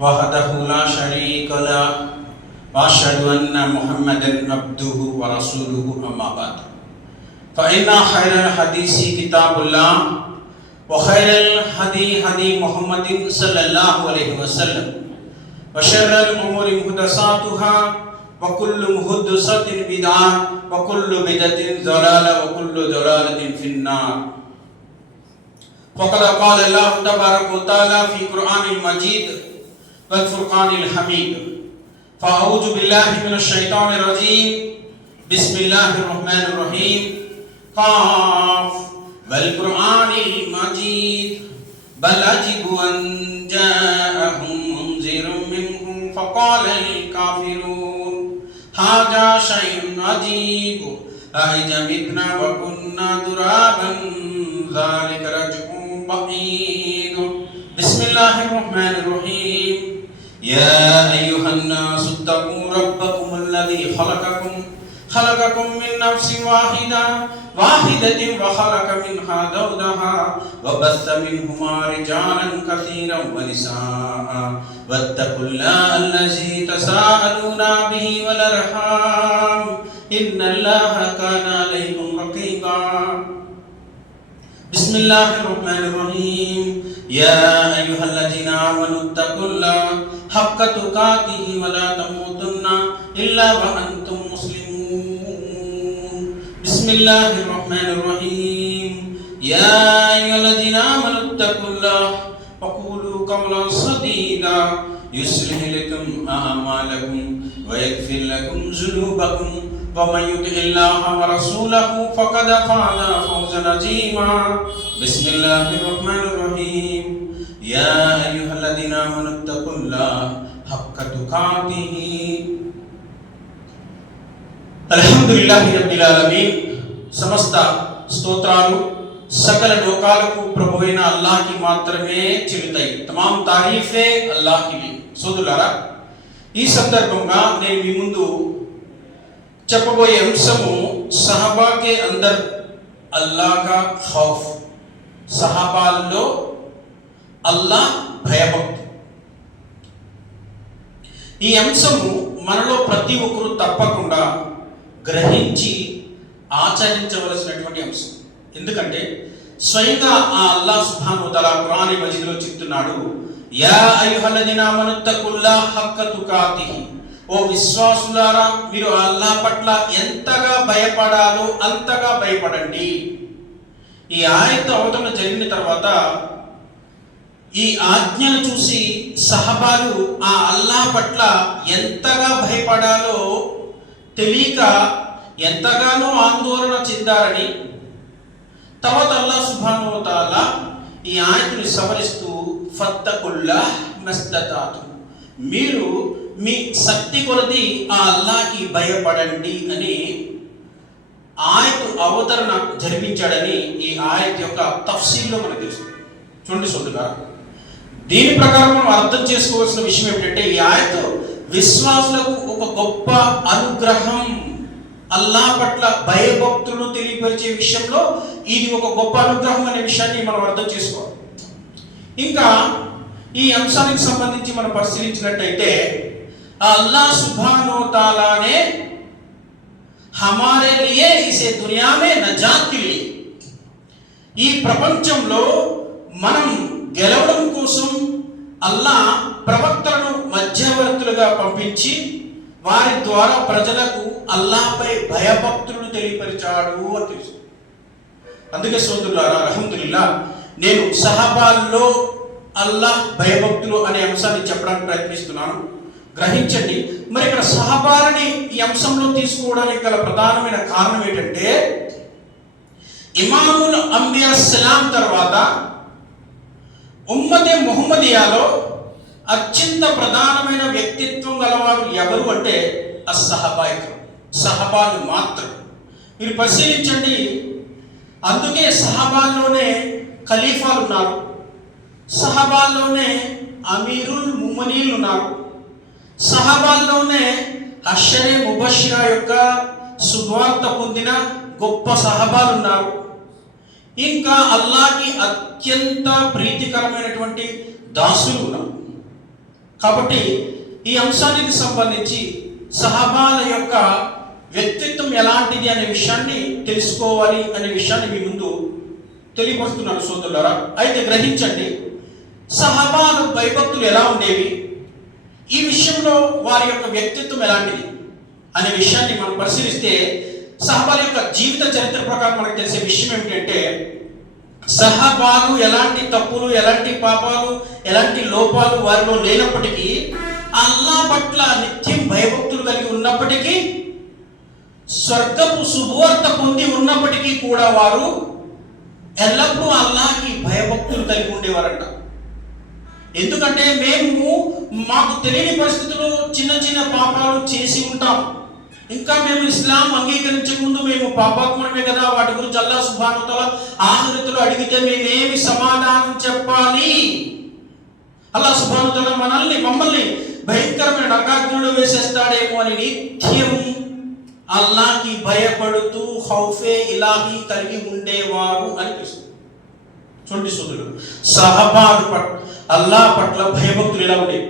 वहदहु ला शरीका लह वअशहदु अन्ना मुहम्मदन अब्दुहु व रसूलुहु अम्मा बाद फ़इन्ना खैरल हदीसी किताबुल्लाह व खैरल हदी हदी मुहम्मदिन सल्लल्लाहु अलैहि वसल्लम व शर्रल उमूरि मुहदसातुहा व कुल्लु मुहदसतिन बिदअह व कुल्लु बिदअतिन ज़लाला व कुल्लु ज़लालतिन फिन्नार। फ़क़द क़ाल अल्लाहु तबारक व तआला फ़ी क़ुरआनिल मजीद वल फ़ुरक़ानिल हमीद। फ़अऊज़ु बिल्लाहि मिनश शैतानिर रजीम। बिस्मिल्लाहिर रहमानिर रहीम। क़ाफ़ वल क़ुरआनिल मजीद बल अजिबु अन जाअहुम मुनज़िरुम मिनहुम फ़क़ालल काफ़िरून हाज़ा शैउन अजीब अइजमितना व कुन्ना तुराबन ज़ालिका रज्उन बईद। बिस्मिल्लाहिर रहमानिर रहीम। या अय्युहन्नासु इत्तक़ू रब्बकुमुल्लज़ी खलक़कुम मिन नफ्सिन वाहिदतिन व खलक़ मिन्हा ज़ौजहा व बस्स मिनहुमा रिजालन कसीरन व निसाअ वत्तक़ुल्लाह अल्लज़ी तसाअलूना बिही वल अरहाम इन्नल्लाहा काना अलैकुम रक़ीबा। बिस्मिल्लाहिर रहमानिर रहीम। या अय्युहल्लज़ीना आमनू इत्तक़ुल्लाह हक़्क़ तुक़ातिही व ला तमूतुन्ना इल्ला व अंतुम मुस्लिमून। बिस्मिल्लाहिर रहमानिर रहीम। या अय्युहल्लज़ीना आमनू इत्तक़ुल्लाह व क़ूलू क़ौलन सदीदा युस्लिह लकुम अअमालकुम व यग़फिर लकुम ज़ुनूबकुम व मन युतिइल्लाह व रसूलहु फ़क़द फ़ाज़ फ़ौज़न अज़ीमा। बिस्मिल्लाहिर रहमानिर रहीम। या अय्युहल्लज़ीना आमनू इत्तक़ुल्लाह हक़्क़ तुक़ातिही। अल्हम्दुलिल्लाहि रब्बिल आलमीन। समस्त स्तोत्राలు सकल लोकाలకు ప్రభువైన అల్లాహ్కి మాత్రమే చెల్లుతాయి। तमाम तारीफे అల్లాహ్కి। సోదరులారా, ఈ సందర్భంగా నేను మీ ముందు చెప్పబోయే అంశము సహాబా కే అందర్ అల్లాహ్ కా ఖౌఫ్। సహాబాల్లో అల్లాహ్ భయభక్తి। ఈ అంశము మనలో ప్రతి ఒక్కరూ తప్పకుండా గ్రహించి ఆచరించవలసినటువంటి అంశం। ఎందుకంటే స్వయంగా ఆ అల్లాహ్ సుబ్హానహు వ తఆలా ఖురాన్ మజీద్లో చెప్తున్నాడు, యా అయ్యుహల్లదీనా ఆమనూ ఇత్తఖుల్లాహ హక్క తుకాతిహి। ఓ విశ్వాసులారా, మీరు అల్లాహ్ పట్ల ఎంతగా భయపడాలో అంతగా భయపడండి। ఈ ఆయత అవతరణ జరిగిన తర్వాత ఈ ఆజ్ఞను చూసి సహబాలు ఆ అల్లాహ్ పట్ల ఎంతగా భయపడాలో తెలియక ఎంతగానో ఆందోళన చెందారని తర్వాత అల్లాహ్ సుబ్హానహు వ తఆలా ఈ ఆయతను సవరిస్తూ ఫత్తకుల్లాహ్ మస్తతాతు, మీరు మీ శక్తి కొలది ఆ అల్లాహ్కి భయపడండి అని ఆయత అవతరణ జరిపించాడని ఈ ఆయత యొక్క తఫ్సీర్లో మనకు తెలుస్తుంది। చూడండి సోదరులారా, దీని ప్రకారం మనం అర్థం చేసుకోవాల్సిన విషయం ఏమిటంటే ఈ ఆయత విశ్వాసులకు ఒక గొప్ప అనుగ్రహం। అల్లాహ్ పట్ల భయభక్తులను తెలియపరిచే విషయంలో ఇది ఒక గొప్ప అనుగ్రహం అనే విషయాన్ని మనం అర్థం చేసుకోవాలి। ఇంకా ఈ అంశానికి సంబంధించి మనం పరిశీలించినట్టయితే అల్లాహ్ సుబ్హానహు వ తఆలా ने हमारे लिए इसे दुनिया में नजात के लिए, ఈ ప్రపంచంలో మనం గెలవడం కోసం అల్లాహ్ ప్రవక్తలను మధ్యవర్తులుగా పంపించి వారి ద్వారా ప్రజలకు అల్లాహ్పై భయభక్తులను తెలియపరిచాడు అని తెలుసు। అందుకే సోదరులారా, అల్హమ్దులిల్లాహ్, నేను సహాబాల్లో అల్లాహ్ భయభక్తులు అనే అంశాన్ని చెప్పడానికి ప్రయత్నిస్తున్నాను। గ్రహించండి, మరి ఇక్కడ సహాబాలని ఈ అంశంలో తీసుకోవడానికి గల ప్రధానమైన కారణం ఏంటంటే ఇమాముల్ అంబియా సలాం తర్వాత ఉమ్మతే ముహమ్మదియాలో అత్యంత ప్రధానమైన వ్యక్తిత్వం గలవారు ఎవరు అంటే సహబాలు మాత్రం। మీరు పరిశీలించండి, అందుకే సహబాల్లోనే ఖలీఫాలు ఉన్నారు, సహబాల్లోనే అమీరుల్ ముమినీన్ ఉన్నారు, సహబాల్లోనే అషరే ముబషిరా యొక్క శుభవార్త పొందిన గొప్ప సహబాలు ఉన్నారు। ఇంకా అల్లాహ్కి అత్యంత ప్రీతికరమైనటువంటి దాసులు ఉన్నారు। కాబట్టి ఈ అంశానికి సంబంధించి సహాబాల యొక్క వ్యక్తిత్వం ఎలాంటిది అనే విషయాన్ని తెలుసుకోవాలి అనే విషయాన్ని మీ ముందు తెలియపరుస్తున్నాను సోదరులారా. అయితే గ్రహించండి, సహాబాలు భయభక్తులు ఎలా ఉండేవి, ఈ విషయంలో వారి యొక్క వ్యక్తిత్వం ఎలాంటిది అనే విషయాన్ని మనం పరిశీలిస్తే సహాబాల యొక్క జీవిత చరిత్ర ప్రకారం మనకు తెలిసే విషయం ఏమిటంటే, సహాబాలు ఎలాంటి తప్పులు, ఎలాంటి పాపాలు, ఎలాంటి లోపాలు వారిలో లేనప్పటికీ, అల్లా పట్ల నిత్యం భయభక్తులు కలిగి ఉన్నప్పటికీ, స్వర్గపు శుభవార్త పొంది ఉన్నప్పటికీ కూడా వారు ఎల్లప్పుడూ అల్లాహకి భయభక్తులు కలిగి ఉండేవారంట. ఎందుకంటే మాకు తెలియని పరిస్థితుల్లో చిన్న చిన్న పాపాలు చేసి ఉంటాం. ఇంకా మేము ఇస్లాం అంగీకరించక ముందు మేము పాపాత్మమే కదా, వాటి గురించి అల్లాహ్ సుబ్హానహు వ తఆలా ఆఖిరతులో అడిగితే మేమేమి సమాధానం చెప్పాలి? అల్లాహ్ సుబ్హానహు వ తఆలా మమ్మల్ని భయంకరమైన నరకాగ్నిలో వేసేస్తాడేమో అని నిత్యం అల్లాహ్కి భయపడుతూ ఖౌఫే ఇలాహీ కలిగి ఉండేవారు అనిపిస్తుంది. చూడండి సోదరులు, సహాబాలు అల్లాహ్ పట్ల భయభక్తులు ఎలా ఉండేవి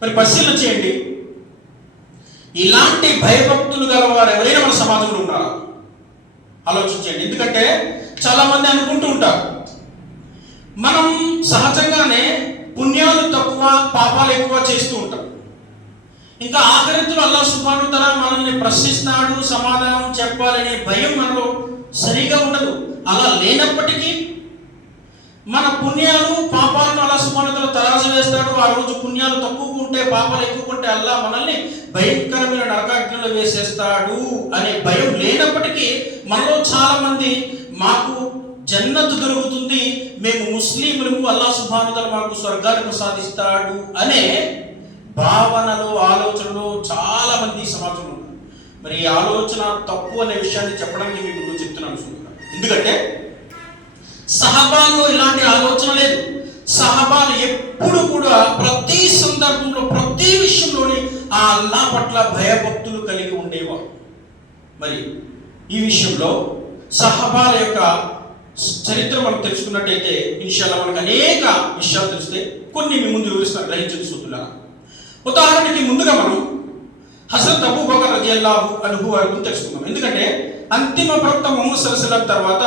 మరి పరిశీలన చేయండి. ఇలాంటి భయభక్తులు గల వారు ఎవరైనా మన సమాజంలో ఉన్నారా? ఆలోచించండి. ఎందుకంటే చాలా మంది అనుకుంటూ ఉంటారు, మనం సహజంగానే పుణ్యాలు తక్కువ, పాపాలు ఎక్కువ చేస్తూ ఉంటాం. ఇంకా ఆఖరితులు అల్లాహ్ సుబ్హానహు వ తఆలా మనల్ని ప్రశ్నిస్తాడు, సమాధానం చెప్పాలనే భయం మనలో సరిగా ఉండదు. అలా లేనప్పటికీ మన పుణ్యాలు పాపాలను అల్లాహ్ సుబ్హానహు వ తఆలా తరాజు వేస్తాడు. ఆ రోజు పుణ్యాలు తక్కువకుంటే, పాపాలు ఎక్కువకుంటే అల్లాహ్ మనల్ని భయంకరమైన నరకాగ్నిలో వేసేస్తాడు అనే భయం లేనప్పటికీ మనలో చాలా మంది మాకు జన్నతు దొరుకుతుంది, మేము ముస్లింలు, అల్లాహ్ సుబ్హానహు వ తఆలా మాకు స్వర్గాన్ని ప్రసాదిస్తాడు అనే భావనలో, ఆలోచనలో చాలా మంది సమాజంలో ఉన్నారు. మరి ఈ ఆలోచన తప్పు అనే విషయాన్ని చెప్పడానికి మీకు ముందు చెప్తున్నాను. ఎందుకంటే సహాబాల్లో ఇలాంటి ఆలోచన లేదు. సహాబాలు ఎప్పుడు కూడా ప్రతి సందర్భంలో, ప్రతి విషయంలోని ఆ అల్లాహ్ పట్ల భయభక్తులు కలిగి ఉండేవారు. మరి ఈ విషయంలో సహాబాల యొక్క చరిత్ర మనం తెలుసుకున్నట్టయితే ఇన్షాల్లా మనకు అనేక విషయాలు తెలిస్తే కొన్ని మీ ముందు వివరిస్తాను, గ్రహించండి సోదరులారా. ఉదాహరణకి ముందుగా మనం హజరత్ అబూ బకర్ రజియల్లాహు అన్హు వారి గురించి తెలుసుకుందాం. ఎందుకంటే అంతిమ ప్రవక్త ముహమ్మద్ సల్లల్లాహు అలైహి వసల్లం తర్వాత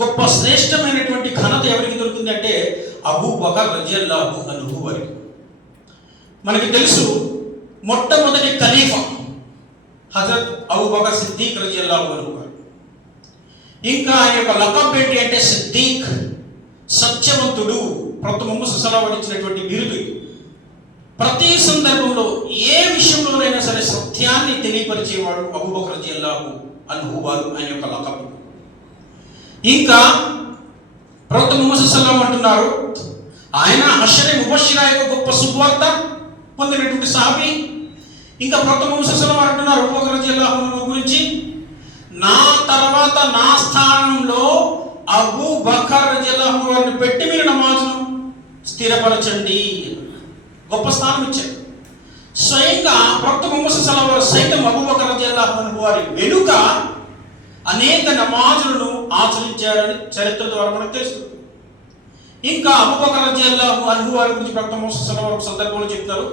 గొప్ప శ్రేష్టమైనటువంటి ఘనత ఎవరికి దొరుకుతుంది అంటే అబూ బకర్ రజియల్లాహు అన్హు వారికి. మనకి తెలుసు, మొట్టమొదటి ఖలీఫా హజరత్ అబూ బకర్ సిద్దీక్ రజియల్లాహు అన్హు గారు. ఇంకా ఆయన యొక్క లఖబ్ ఏంటి అంటే సిద్దీక్, సత్యవంతుడు. ప్రవక్త ముహమ్మద్ సల్లల్లాహు అలైహి వసల్లం ఇచ్చినటువంటి బిరుదు. ప్రతి సందర్భంలో ఏ విషయంలోనైనా సరే సత్యాన్ని తెలియపరిచేవాడు అబూ బకర్ రజియల్లాహు అన్హు వారు, ఆయన యొక్క లఖబ్. ఇంకా ప్రవక్త ముహమ్మద్ సల్లల్లాహు అలైహి వసల్లం అంటున్నారు, ఆయన అషరే ముబషిరా యొక్క గొప్ప శుభవార్త పొందినటువంటి సహాబీ. ఇంకా ప్రవక్త ముహమ్మద్ సల్లల్లాహు అలైహి వసల్లం అంటున్నారు అబూ బకర్ రజియల్లాహు అన్హు గురించి, నా తర్వాత నా స్థానంలో అబూ బకర్ రజియల్లాహు అన్హు వారిని పెట్టి మీరు నమాజును స్థిరపరచండి. గొప్ప స్థానం ఇచ్చారు. స్వయంగా ప్రవక్త ముహమ్మద్ సల్లల్లాహు అలైహి వసల్లం సైతం అబూ బకర్ రజియల్లాహు అన్హు వారి వెనుక అనేక నమాజులను ఆచరించారని చరిత్ర ద్వారా మనకు తెలుస్తుంది. ఇంకా అబూ బకర్ రజియల్లాహు అన్హు వారి గురించి ప్రవక్త ముహమ్మద్ సల్లల్లాహు అలైహి వసల్లం సందర్భంలో చెప్తారు,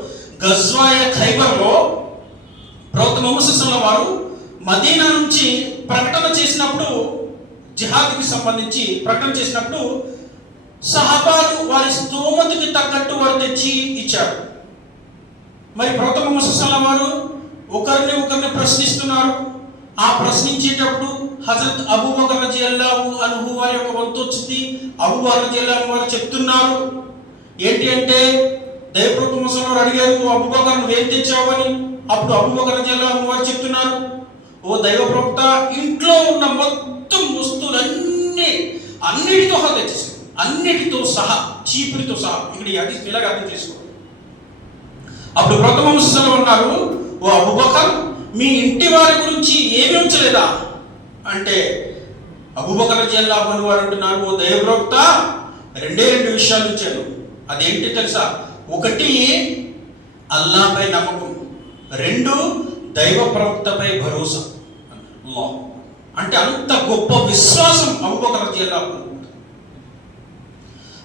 గజ్వాయ ఖైబర్లో ప్రవక్త ముహమ్మద్ సల్లల్లాహు వారు మదీనా నుంచి ప్రకటన చేసినప్పుడు, జిహాద్కి సంబంధించి ప్రకటన చేసినప్పుడు సహాబాలు వారి స్తోమతకి తగ్గట్టు వారు తెచ్చి ఇచ్చారు. మరి ప్రవక్త ముహమ్మద్ సల్లల్లాహు వారు ఒకరిని ప్రశ్నిస్తున్నారు. ఆ ప్రశ్నించేటప్పుడు హజరత్ అబూ బకర్ రజియల్లాహు అన్హు వారి యొక్క వంతు వచ్చింది. అబూ బకర్ రజియల్లాహు అన్హు వారు చెప్తున్నారు ఏంటి అంటే, దైవప్రవక్త ముహమ్మద్ సల్లల్లాహు వారు అడిగారు, అబూ బకర్ నువ్వేం తెచ్చావు అని. అప్పుడు అబూ బకర్ రజియల్లాహు అన్హు వారు చెప్తున్నారు, ఓ దైవ ప్రవక్త, ఇంట్లో ఉన్న మొత్తం అన్నిటితో సహా తెచ్చేసాను, అన్నిటితో సహా, చీపురితో సహా. ఇక్కడ ఈ హదీస్ ఇలాగ అర్థం చేసుకోవాలి. అప్పుడు ప్రవక్త ముహమ్మద్ సల్లల్లాహు అన్నారు, ఓ అబూ బకర్, మీ ఇంటి వారి గురించి ఏమి ఉంచలేదా అంటే అబూ బకర్ రజియల్లాహు అన్హు వారు అంటున్నారు, ఓ దైవ ప్రవక్త, రెండే విషయాలు ఉంచాను. అదేంటి తెలుసా? ఒకటి అల్లాహ్పై నమ్మకం, రెండు దైవ ప్రవక్తపై భరోసా. అంటే అంత గొప్ప విశ్వాసం అబూ బకర్ రజియల్లాహు అన్హు.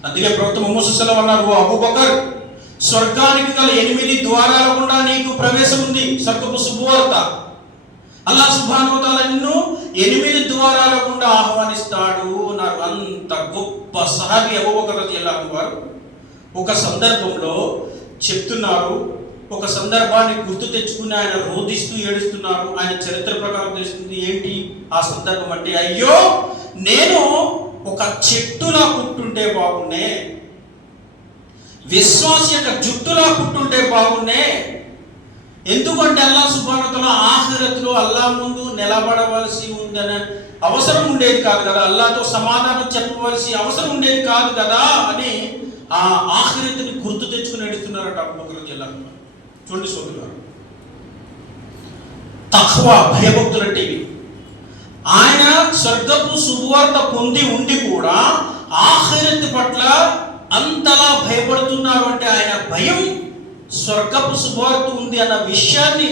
అందుకే ప్రవక్త ముహమ్మద్ సల్లల్లాహు అలైహి వసల్లం అన్నారు, ఓ అబూ బకర్, స్వర్గానికి గల 8 ద్వారాల గుండా నీకు ప్రవేశం ఉంది. స్వర్గపు శుభవార్త. అల్లాహ్ సుబ్హానహు వ తఆలా నిన్ను 8 ద్వారాల గుండా ఆహ్వానిస్తాడు. నాకు అంత గొప్ప సహాబీ అబూబకర్ రలియల్లాహు అన్హు వారు ఒక సందర్భంలో చెప్తున్నారు. ఒక సందర్భాన్ని గుర్తు తెచ్చుకుని ఆయన రోధిస్తూ ఏడుస్తున్నారు. ఆయన చరిత్ర ప్రకారం తెలుస్తుంది. ఏంటి ఆ సందర్భం అంటే, అయ్యో నేను ఒక చెట్టులా పుట్టుంటే బాగున్నే, విశ్వాసి యొక్క జుట్టులా పుట్టుంటే బాగున్నే. ఎందుకంటే అల్లాహ్ సుబ్హానహు వ తఆలా ఆఖిరతులో అల్లాహ్ ముందు నిలబడవలసి ఉందనే అవసరం ఉండేది కాదు కదా, అల్లాహ్తో సమాధానం చెప్పవలసి అవసరం ఉండేది కాదు కదా అని ఆ ఆఖిరతుని గుర్తు తెచ్చుకుని ఏడుస్తున్నారట అబూబకర్ రలియల్లాహు అన్హు. చూడండి సోదరులారా, తఖ్వా భయభక్తులు అంటే ఇవి. ఆయన స్వర్గపు శుభవార్త పొంది ఉండి కూడా ఆఖిరత్ పట్ల అంతలా భయపడుతున్నారు అంటే ఆయన భయం స్వర్గపు శుభవార్త ఉంది అన్న విషయాన్ని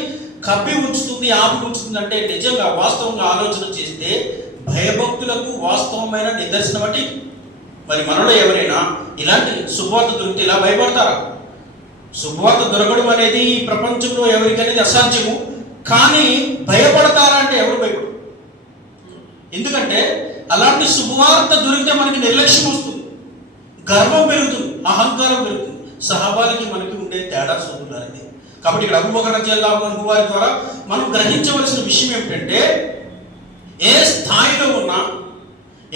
కప్పి ఉంచుతుంది, ఆపి ఉంచుతుంది. అంటే నిజంగా వాస్తవంగా ఆలోచన చేస్తే భయభక్తులకు వాస్తవమైన నిదర్శనం అంటే. మరి మనలో ఎవరైనా ఇలాంటి శుభవార్త దొరికితే ఇలా భయపడతారా? శుభవార్త దొరకడం అనేది ఈ ప్రపంచంలో ఎవరికనేది అసాధ్యము. కానీ భయపడతారా అంటే ఎవరు భయపడరు. ఎందుకంటే అలాంటి శుభవార్త దొరికితే మనకి నిర్లక్ష్యం వస్తుంది, గర్వం పెరుగుతుంది, అహంకారం పెరుగుతుంది. సహాబాలకి మనకి ఉండే తేడా సోదరులారా. కాబట్టి ఇక్కడ అబూబకర్ రలియల్లాహు అన్హు వారి ద్వారా మనం గ్రహించవలసిన విషయం ఏమిటంటే, ఏ స్థాయిలో ఉన్నా,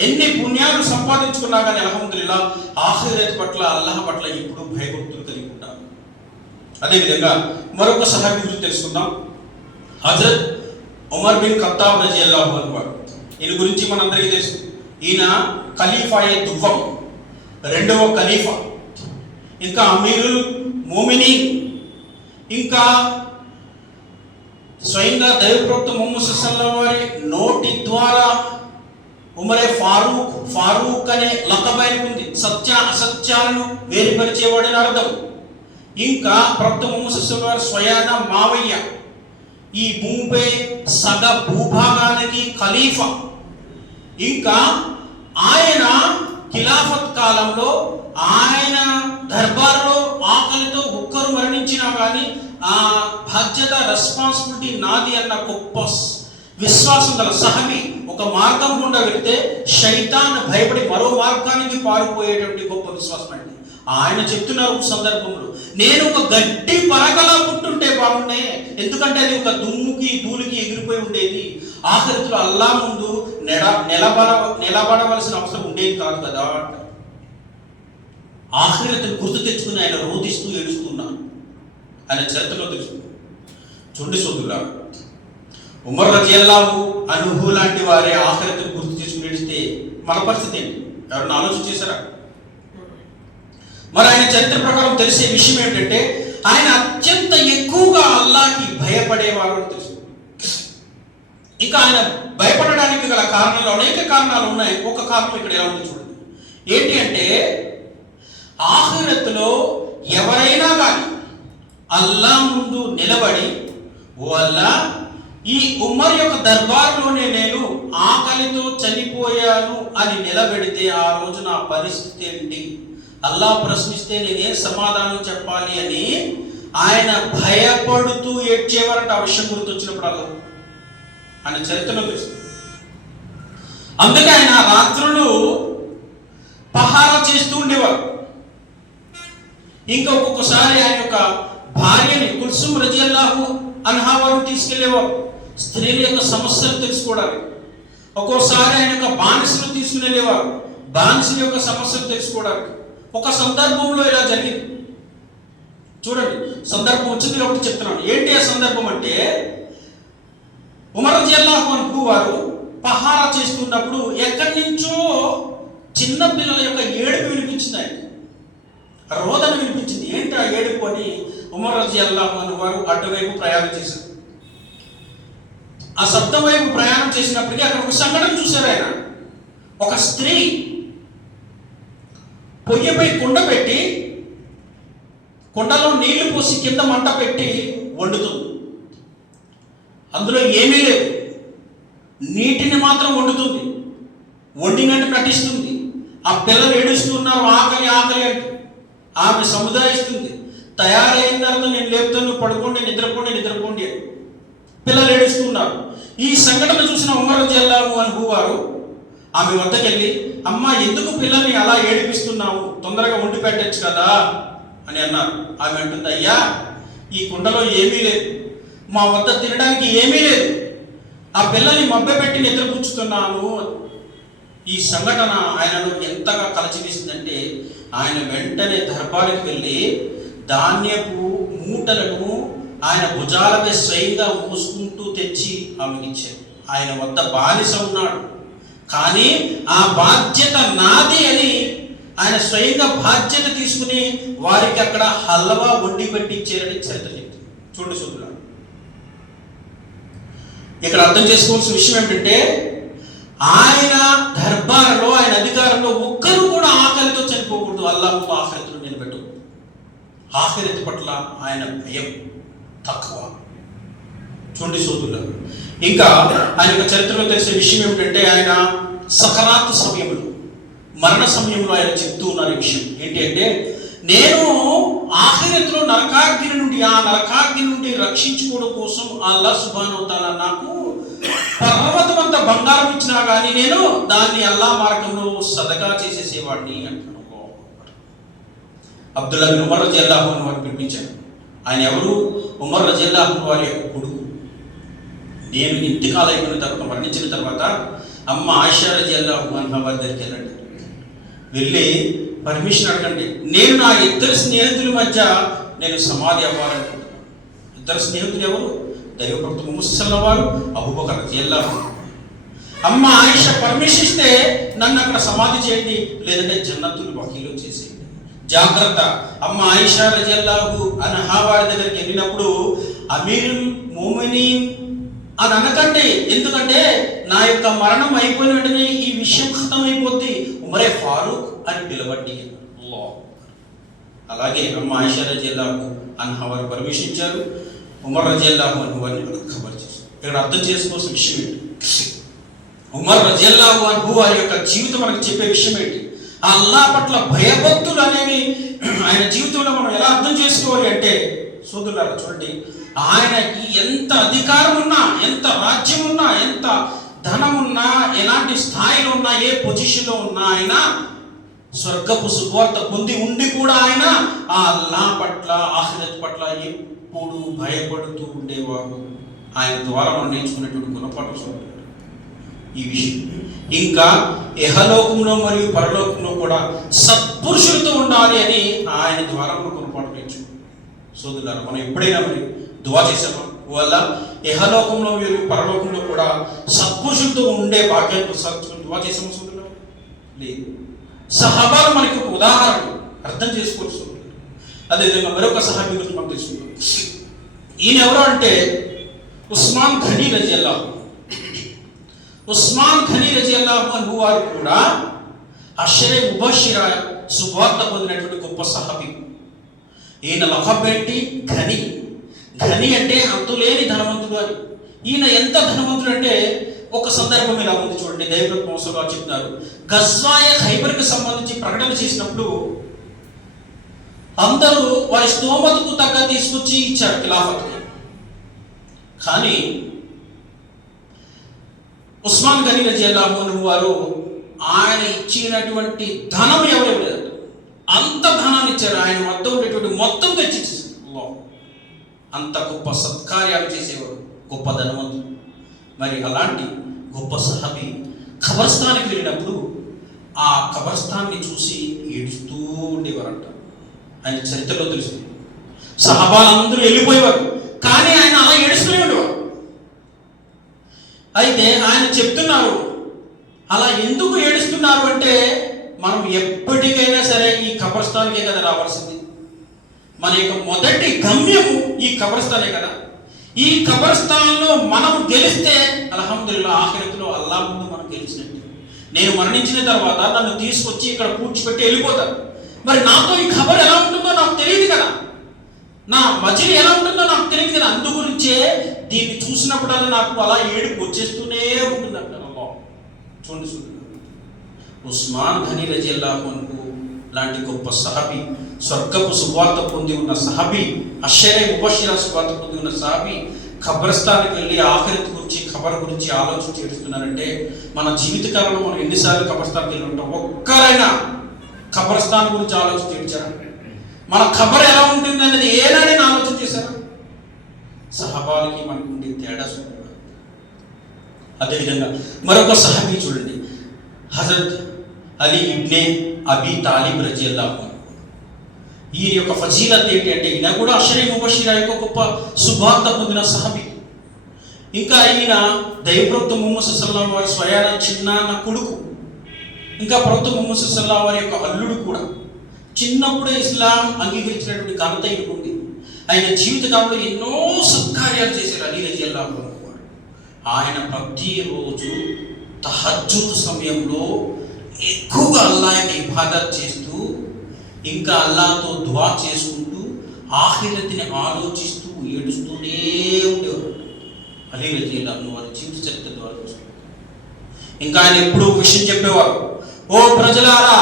ఎన్ని పుణ్యాలు సంపాదించుకున్నా కానీ అల్హమ్దులిల్లాహ్ ఆఖిరత్ పట్ల, అల్లాహ్ పట్ల ఇప్పుడు భయభక్తులు కలిగి ఉంటారు. అదేవిధంగా మరొక సహాబీ గురించి తెలుసుకుందాం. హజరత్ ఉమర్ బిన్ ఖత్తాబ్ రలియల్లాహు అన్హు వారు. ఈయన గురించి మనందరికీ తెలుసు. ఈయన ఖలీఫాయే దువ్వం, 2వ ఖలీఫా, ఇంకా అమీరుల్ మోమినీన్, ఇంకా స్వయంగా దైవప్రవక్త ముహమ్మద్ సల్లల్లాహు అలైహి వసల్లం వారి నోటి ద్వారా ఉమరే ఫారూక్ అనే లఖబైన ఉంది. సత్య అసత్యాలను వేరుపరిచేవాడని అర్థం. ఇంకా ప్రవక్త ముహమ్మద్ సల్లల్లాహు అలైహి వసల్లం స్వయాన మావయ్య, ఈ భూమిపై సగ భూభాగానికి ఖలీఫా. ఇంకా ఆయన ఖిలాఫత్ కాలంలో ఆయన దర్బార్లో ఆకలితో ఒక్కరు మరణించినా కానీ ఆ బాధ్యత, రెస్పాన్సిబిలిటీ నాది అన్న గొప్ప విశ్వాసం గల సహబీ. ఒక మార్గం గుండా వెళితే శైతాన్ భయపడి మరో మార్గానికి పారిపోయేటువంటి గొప్ప విశ్వాసం అండి. ఆయన చెప్తున్నారు ఒక సందర్భంలో, నేను ఒక గడ్డి పరకలా పుట్టుంటే బాగుండే, ఎందుకంటే అది ఒక దుమ్ముకి ధూళికి ఎగిరిపోయి ఉండేది. ఆఖరిలో అల్లాహ్ ముందు నిలబడవలసిన అవసరం ఉండేది కాదు కదా. ఆఖిరతను గుర్తు తెచ్చుకుని ఆయన రోధిస్తూ ఏడుస్తున్నాను. ఆయన చరిత్రలో తెలుసుకున్నాను. చూడండి సోదరులారా, ఉమర్ రలియల్లాహు అన్హు లాంటి వారే ఆఖిరతను గుర్తు తెచ్చుకుని ఏడిస్తే మన పరిస్థితి ఏంటి? ఎవరన్నా ఆలోచన చేశారా? మరి ఆయన చరిత్ర ప్రకారం తెలిసే విషయం ఏంటంటే, ఆయన అత్యంత ఎక్కువగా అల్లాహ్కి భయపడేవారు అని తెలుసు. ఇంకా ఆయన భయపడడానికి గల కారణాలు అనేక కారణాలు ఉన్నాయి. ఒక కారణం ఇక్కడ ఎలా ఉంది చూడండి. ఏంటి అంటే, ఆఖిరత్తులో ఎవరైనా కానీ అల్లాహ్ ముందు నిలబడి, ఓ అల్లాహ్, ఈ ఉమర్ యొక్క దర్బార్లోనే నేను ఆకలితో చనిపోయాను అని నిలబెడితే ఆ రోజు నా పరిస్థితి ఏంటి? అల్లాహ్ ప్రశ్నిస్తే నేనే సమాధానం చెప్పాలి అని ఆయన భయపడుతూ ఏడ్చేవారంటే ఆ విషయం గుర్తొచ్చినప్పుడు అలా ఆయన చరిత్రలో తెలుస్తుంది. అందుకే ఆయన రాత్రులు పహారా చేస్తూ ఉండేవారు. ఇంకా ఒక్కొక్కసారి ఆయన యొక్క భార్యని కుల్సుమ్ రలియల్లాహు అన్హా వారు తీసుకెళ్లేవారు స్త్రీల యొక్క సమస్యలు తెలుసుకోవడానికి. ఒక్కోసారి ఆయన యొక్క బానిసను తీసుకుని వెళ్ళేవారు బానిసల యొక్క సమస్యలు తెలుసుకోవడానికి. ఒక సందర్భంలో ఇలా జరిగింది. చూడండి, సందర్భం వచ్చింది ఒకటి చెప్తున్నాను. ఏంటి ఆ సందర్భం అంటే, ఉమర్ రలియల్లాహు అన్హు వారు పహారా చేస్తున్నప్పుడు ఎక్కడి నుంచో చిన్న పిల్లల యొక్క ఏడుపు వినిపించింది. ఆయన రోదన వినిపించింది. ఏంటి ఆ ఏడుపు అని ఉమర్ రలియల్లాహు అన్హు వారు అటువైపు ప్రయాణం చేశారు. ఆ శబ్దం వైపు ప్రయాణం చేసినప్పటికీ అక్కడ ఒక సంఘటన చూశారు. ఆయన ఒక స్త్రీ పొయ్యిపై కుండ పెట్టి, కుండలో నీళ్లు పోసి కింద మంట పెట్టి వండుతుంది. అందులో ఏమీ లేదు, నీటిని మాత్రం వండుతుంది. వండినట్టు నటిస్తుంది. ఆ పిల్లలు ఏడుస్తున్నారు, ఆకలి ఆకలి అంటూ. ఆమె సముదాయిస్తుంది. తయారైన తర్వాత నేను లేపుతాను, పడుకోండి, నిద్రపోండి. పిల్లలు ఏడుస్తున్నారు. ఈ సంఘటన చూసిన ఉమర్ రలియల్లాహు అన్హు వారు ఆమె వద్దకు వెళ్ళి, అమ్మ ఎందుకు పిల్లల్ని అలా ఏడిపిస్తున్నావు, తొందరగా వండి పెట్టచ్చు కదా అని అన్నారు. ఆమె అంటుంది, అయ్యా ఈ కుండలో ఏమీ లేదు, మా వద్ద తినడానికి ఏమీ లేదు, ఆ పిల్లల్ని మభ్యపెట్టి నిద్రపుచ్చుతున్నాను. ఈ సంఘటన ఆయనను ఎంతగా కలచివేసిందంటే ఆయన వెంటనే దర్బారుకి వెళ్ళి ధాన్యపు మూటలను ఆయన భుజాలపై స్వయంగా మోసుకుంటూ తెచ్చి ఆమెకి ఇచ్చారు. ఆయన వద్ద బానిస ఉన్నాడు, కానీ ఆ బాధ్యత నాది అని ఆయన స్వయంగా బాధ్యత తీసుకుని వారికి అక్కడ హల్వా వండి పెట్టించారని చరిత్ర చెప్తుంది. చూడండి సోదరులారా, ఇక్కడ అర్థం చేసుకోవాల్సిన విషయం ఏమిటంటే ఆయన దర్బారులో, ఆయన అధికారంలో ఒక్కరు కూడా ఆకలితో చనిపోకూడదు. అల్లాహ్ ఆఖిరతులు నిలబెట్టు. ఆఖిరత్ పట్ల ఆయన భయం తక్కువ. చూడండి సోదరులారా, ఇంకా ఆయన యొక్క చరిత్రలో తెలిసే విషయం ఏమిటంటే ఆయన సకరాత్ సమయంలో, మరణ సమయంలో ఆయన చెప్తూ ఉన్నారు ఈ విషయం ఏంటి అంటే, నేను ఆఖిరత్లో ఆ నరకాగ్ని నుండి రక్షించుకోవడం కోసం అల్లాహ్ సుబ్హానహు వ తఆలా నాకు పర్వతం అంత బంగారం ఇచ్చినా కానీ నేను దాన్ని అల్లాహ్ మార్గంలో సదకా చేసేసేవాడిని అంటున్నాను. అబ్దుల్లా బిన్ ఉమర్ రలియల్లాహు అన్హు వారిని పిలిపించాను. ఆయన ఎవరు? ఉమర్ రలియల్లాహు అన్హు వారి యొక్క కొడుకు. నేను ఇంటికాలు అయిపోయిన తర్వాత, మరణించిన తర్వాత అమ్మ ఆయిషా రలియల్లాహు అన్హా వారి దగ్గరికి వెళ్ళండి, వెళ్ళి పర్మిషన్ అడగండి, నేను నా ఇద్దరు స్నేహితుల మధ్య నేను సమాధి అవ్వాలనుకుంటున్నాను. ఇద్దరు స్నేహితులు ఎవరు? దైవభక్త ముహమ్మద్ వారు, అబూబకర్ రలియల్లాహు అన్హు. అమ్మ ఆయిషా పర్మిషన్ ఇస్తే నన్ను అక్కడ సమాధి చేయండి, లేదంటే జన్నతుల్ బఖీలో చేసేయండి. జాగ్రత్త, అమ్మ ఆయిషా రలియల్లాహు అన్హా వారి దగ్గరికి వెళ్ళినప్పుడు అమీరుల్ మోమినీన్ అని అనకండి, ఎందుకంటే నా యొక్క మరణం అయిపోయిన వెంటనే ఈ విషయం ఖతం అయిపోద్ది, ఉమరే ఫారూక్ అని పిలవండి. అలాగే అమ్మ ఆయిషా రలియల్లాహు అన్హా వారు పర్మిషన్ ఇచ్చారు. ఉమర్ రలియల్లాహు అన్హు వారిని ఖబర్ చేశారు. ఇక్కడ అర్థం చేసుకోవాల్సిన విషయం ఏంటి? ఉమర్ రలియల్లాహు అన్హు వారి యొక్క జీవితం మనకు చెప్పే విషయం ఏంటి? అల్లాహ్ పట్ల భయభక్తులు అనేవి ఆయన జీవితంలో మనం ఎలా అర్థం చేసుకోవాలి అంటే, సోదరులారా చూడండి, ఆయనకి ఎంత అధికారం ఉన్నా, ఎంత రాజ్యం ఉన్నా, ఎంత ధనం ఉన్నా, ఎలాంటి స్థాయిలో ఉన్నా, ఏ పొజిషన్లో ఉన్నా, ఆయన స్వర్గపు సువార్త పొంది ఉండి కూడా ఆయన ఆ అల్లాహ్ పట్ల, ఆఖిరత్ పట్ల ఎప్పుడు భయపడుతూ ఉండేవారు. ఆయన ద్వారా మనం నేర్చుకునేటువంటి గుణపాఠం ఈ విషయం. ఇంకా ఇహలోకంలో మరియు పరలోకంలో కూడా సత్పురుషులతో ఉండాలి అని ఆయన ద్వారా మనం గుణపాఠం నేర్చుకున్నాం. సోదరులారా, మనం ఎప్పుడైనా మరి దువా చేసామా? వల్ల ఇహలోకంలో మరియు పరలోకంలో కూడా సత్పురుషులతో ఉండే భాగ్యాన్ని ప్రసాదించుకుని దువా చేసామా సోదరులారా? లేదు. సహాబాలు మనకి ఒక ఉదాహరణ అర్థం చేసుకోవచ్చు. అదేవిధంగా మరొక సహాబీ గురించి మనం తెలుసుకుంటాం. ఈయన ఎవరు అంటే ఉస్మాన్ ఘనీ రలియల్లాహు. ఉస్మాన్ ఘనీ రలియల్లాహు అన్హు వారు కూడా అషరే ముబషిర సువార్త పొందినటువంటి గొప్ప సహాబీ. ఈయన లఖబ్ ఏంటి? ఘనీ. ఘనీ అంటే అంతులేని ధనవంతుడు అని. ఈయన ఎంత ధనవంతుడు అంటే, ఒక సందర్భం ఇలా ఉంది చూడండి. దైవభక్త ముహమ్మద్ గారు చెప్తున్నారు, గజ్వాయే ఖైబర్కి సంబంధించి ప్రకటన చేసినప్పుడు అందరూ వారి స్తోమతకు తగ్గ తీసుకొచ్చి ఇచ్చారు ఖిలాఫత్కి. కానీ ఉస్మాన్ ఘనీ రలియల్లాహు అన్హు వారు ఆయన ఇచ్చినటువంటి ధనం ఎవరు ఇవ్వలేదు, అంత ధనాన్ని ఇచ్చారు. ఆయన వద్ద ఉండేటువంటి మొత్తం తెచ్చిచ్చారు. అంత గొప్ప సత్కార్యాలు చేసేవారు, గొప్ప ధనవంతుడు. మరి అలాంటి గొప్ప సహాబీ ఖబర్స్థానికి వెళ్ళినప్పుడు ఆ ఖబర్స్థాన్ని చూసి ఏడుస్తూ ఉండేవారంట. ఆయన చరిత్రలో తెలుస్తుంది. సహాబాలందరూ వెళ్ళిపోయేవారు, కానీ ఆయన అలా ఏడుస్తూనే ఉండేవారు. అయితే ఆయన చెప్తున్నారు, అలా ఎందుకు ఏడుస్తున్నారు అంటే, మనం ఎప్పటికైనా సరే ఈ ఖబర్స్థానికే కదా రావాల్సింది. మన యొక్క మొదటి గమ్యము ఈ ఖబర్స్థానే కదా. ఈ ఖబర్స్థాన్లో మనం గెలిస్తే అల్హమ్దులిల్లాహ్ ఆఖిరతులో అల్లాహ్ ముందు మనం గెలిచినట్టు. నేను మరణించిన తర్వాత నన్ను తీసుకొచ్చి ఇక్కడ పూడ్చిపెట్టి వెళ్ళిపోతాను. మరి నాతో ఈ ఖబర్ ఎలా ఉంటుందో నాకు తెలియదు కదా, నా మజిలీ ఎలా ఉంటుందో నాకు తెలియదు కదా. అందుగురించే దీన్ని చూసినప్పుడల్లా నాకు అలా ఏడుపు వచ్చేస్తూనే ఉంటుంది అంటారు. చూడండి, ఉస్మాన్ ఘనీ రలియల్లాహు అన్హు లాంటి గొప్ప సహాబీ స్వర్గపు సువార్త పొంది ఉన్న సహాబీ, అషరే ముబషిరా సువార్త పొంది ఉన్న సహాబీ ఖబరస్థానికి వెళ్ళి ఆఖిరత్ గురించి, ఖబర్ గురించి ఆలోచన చేస్తున్నారంటే మన జీవితకాలంలో మనం ఎన్నిసార్లు ఖబరస్థానికి వెళ్ళి ఉంటాం? ఒక్కరైనా ఖబరస్థాన్ గురించి ఆలోచన చేయించారా? మన ఖబర్ ఎలా ఉంటుంది అనేది ఏనాడైనా ఆలోచన చేశారా? సహాబాలకి మనకు ఉండే తేడా చూడండి. అదేవిధంగా మరొక సహాబీ చూడండి, హజరత్ అలీ ఇబ్నే అబీ తాలిబ్ రజియల్లాహు అన్హు. ఈ యొక్క ఫజీలత్ ఏంటి అంటే ఈయన కూడా అషరే ముబషిరా యొక్క గొప్ప సువార్త పొందిన సహాబీ. ఇంకా ఈయన దైవప్రవక్త ముహమ్మద్ సల్లల్లాహు వారి స్వయాన చిన్నాన్న కొడుకు, ఇంకా ప్రవక్త ముహమ్మద్ సల్లల్లాహు వారి యొక్క అల్లుడు కూడా. చిన్నప్పుడే ఇస్లాం అంగీకరించినటువంటి ఘనత ఉంది. ఆయన జీవితకాలంలో ఎన్నో సత్కార్యాలు చేశారు అలీ రజియల్లాహు అన్హు. ఆయన ప్రతిరోజు తహజ్జుద్ సమయంలో ఎక్కువగా అల్లాహ్ని ఇబాదత్ చేస్తూ, ఇంకా అల్లాహ్తో దుఆ చేసుకుంటూ, ఆఖిరతిని ఆలోచిస్తూ ఏడుస్తూనే ఉండేవారు అలీ రజియల్లాహు అన్హు వారి జీవిత చరిత్ర ద్వారా చూస్తారు. ఇంకా ఆయన ఎప్పుడూ విషయం చెప్పేవారు, ఓ ప్రజలారా,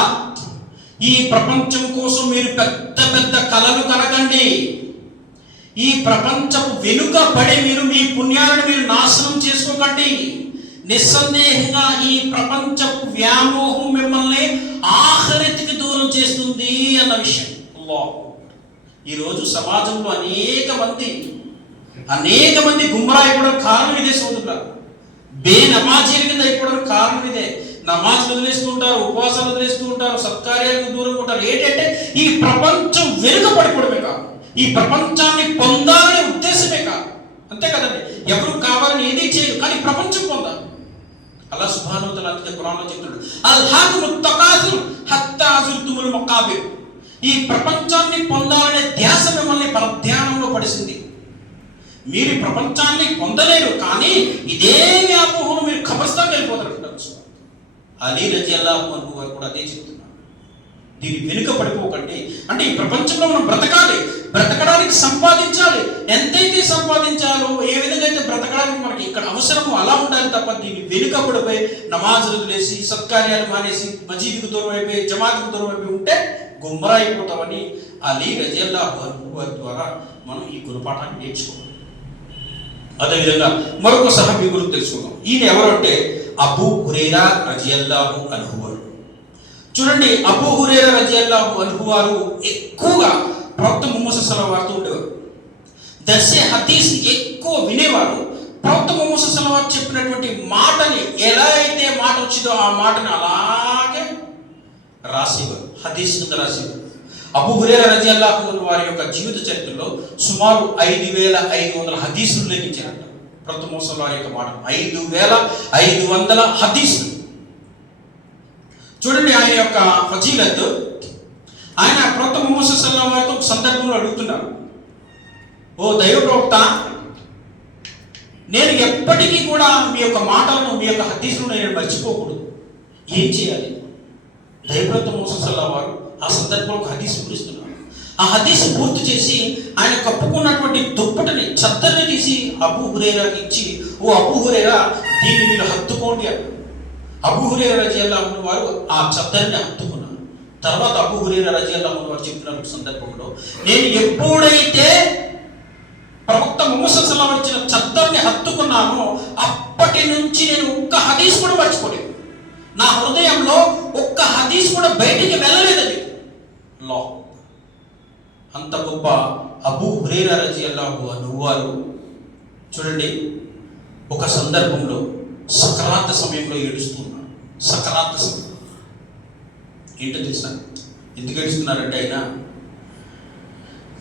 ఈ ప్రపంచం కోసం మీరు పెద్ద పెద్ద కలలు కనకండి. ఈ ప్రపంచపు వెనుక పడి మీరు మీ పుణ్యాలను మీరు నాశనం చేసుకోకండి. నిస్సందేహంగా ఈ ప్రపంచపు వ్యామోహం మిమ్మల్ని ఆఖిరతికి దూరం చేస్తుంది అన్న విషయం. ఈరోజు సమాజంలో అనేక మంది గుమ్రా అయిపోవడానికి కారణం ఇదే సోదరులారా. బేనమాజీల కింద అయిపోవడానికి కారణం ఇదే. నమాజులు వదిలేస్తూ ఉంటారు, ఉపవాసాలు వదిలేస్తూ ఉంటారు, సత్కార్యాలకు దూరంగా ఉంటారు. ఏంటంటే ఈ ప్రపంచం వెనుక పడిపోవడమే కాదు, ఈ ప్రపంచాన్ని పొందాలనే ఉద్దేశమే కాదు. అంతే కదండి, ఎవరు కావాలని ఏది చేయరు, కానీ ప్రపంచం పొందాలి. అల్లాహ్ సుబ్హానహు వ తఆలా అందుకే ఖురాన్లో చెప్తున్నాడు, అల్హాకుముత్ తకాసుర్ హత్తా జుర్తుముల్ మకాబిర్. ఈ ప్రపంచాన్ని పొందాలనే ధ్యాస మిమ్మల్ని పరధ్యానంలో పడిసింది. మీరు ప్రపంచాన్ని పొందలేరు, కానీ ఇదే వ్యామోహంలో మీరు ఖబరస్థాన్కి వెళ్ళిపోతారు. అలీ రజియల్లాహు అన్హు వారు కూడా అదే చెప్తున్నారు. దీని వెనుక పడిపోకండి. అంటే ఈ ప్రపంచంలో మనం బ్రతకాలి, బ్రతకడానికి సంపాదించాలి. ఎంతైతే సంపాదించాలో, ఏ విధంగా అయితే బ్రతకడానికి మనకి ఇక్కడ అవసరమో అలా ఉండాలి తప్ప దీన్ని వెనుక పడిపోయి నమాజులు వదిలేసి, సత్కార్యాలు మానేసి, మజీద్కు దూరం అయిపోయి, జమాత్కు దూరం అయిపోయి ఉంటే గుమ్రా అయిపోతామని అలీ రజియల్లాహు అన్హు వారి ద్వారా మనం ఈ గుణపాఠాన్ని నేర్చుకోవాలి. అదేవిధంగా మరొక సహాబీ గురించి తెలుసుకుందాం. ఈయన ఎవరంటే అబూ హురైరా రజియల్లాహు అన్హు వారు. చూడండి, అబూ హురైరా రజియల్లాహు అన్హు వారు ఎక్కువగా ప్రవక్త ముహమ్మద్ సల్లల్లాహు వారితో ఉండేవారు. దర్సే హదీస్ ఎక్కువ వినేవారు. ప్రవక్త ముహమ్మద్ సల్లల్లాహు వారు చెప్పినటువంటి మాటని ఎలా అయితే మాట వచ్చిందో ఆ మాటని అలాగే రాసేవారు, హదీస్ కింద రాసేవారు. అబూ హురైరా రజియల్లాహు అన్హు వారి యొక్క జీవిత చరిత్రలో సుమారు 5500 హదీసులు లెక్కించారంట. ప్రవక్త ముహమ్మద్ సల్లల్లాహు వారి యొక్క మాట 5500 హదీసులు. చూడండి ఆయన యొక్క ఫజీలత్. ఆయన ప్రవక్త ముహమ్మద్ సల్లల్లాహు వారితో ఒక సందర్భంలో అడుగుతున్నారు, ఓ దైవ ప్రవక్త, నేను ఎప్పటికీ కూడా మీ యొక్క మాటలను, మీ యొక్క హదీసులను నేను మర్చిపోకూడదు, ఏం చేయాలి? దైవప్రవక్త ముహమ్మద్ సల్లల్లాహు వారు ఆ సందర్భంలో ఒక హదీసు పూరిస్తున్నారు. ఆ హదీసు పూర్తి చేసి ఆయన కప్పుకున్నటువంటి దుప్పటిని, చద్దరిని తీసి అబూ హురైరాకి ఇచ్చి, ఓ అబూ హురైరా, దీన్ని మీరు హత్తుకోండి అన్నారు. అబూ హురైరా రజియల్లాహు అన్హు వారు ఆ చద్దరిని హత్తుకున్నారు. తర్వాత అబూ హురైరా రజియల్లాహు అన్హు వారు చెప్పిన సందర్భంలో, నేను ఎప్పుడైతే ప్రవక్త ముహమ్మద్ సల్లల్లాహు అలైహి వసల్లం ఇచ్చిన చద్దరిని హత్తుకున్నానో అప్పటి నుంచి నేను ఒక్క హదీస్ కూడా మర్చిపోలేదు. నా హృదయంలో ఒక్క హదీస్ కూడా బయటికి వెళ్ళలేదని. అంత గొప్ప అబూ హురైరా రజియల్లాహు అన్హు వారు చూడండి, ఒక సందర్భంలో సకరాత్ సమయంలో ఏడుస్తున్నారు. సకరాత్ సమయం ఏంటో తెలుసా? ఎందుకు ఏడుస్తున్నారంటే, ఆయన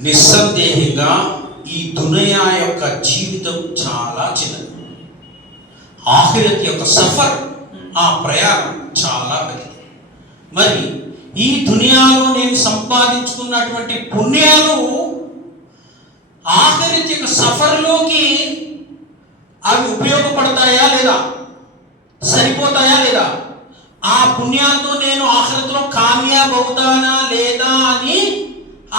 నిస్సందేహంగా ఈ దునియా యొక్క జీవితం చాలా చిన్నది, ఆఖిరత్ యొక్క సఫర్, ఆ ప్రయాణం చాలా పెద్దది. మరి ఈ దునియాలో నేను సంపాదించుకున్నటువంటి పుణ్యాలు ఆఖిరత్ యొక్క సఫర్లోకి అవి ఉపయోగపడతాయా లేదా, సరిపోతాయా లేదా, ఆ పుణ్యాలతో నేను ఆఖిరత్లో కామయాబ్ అవుతానా లేదా అని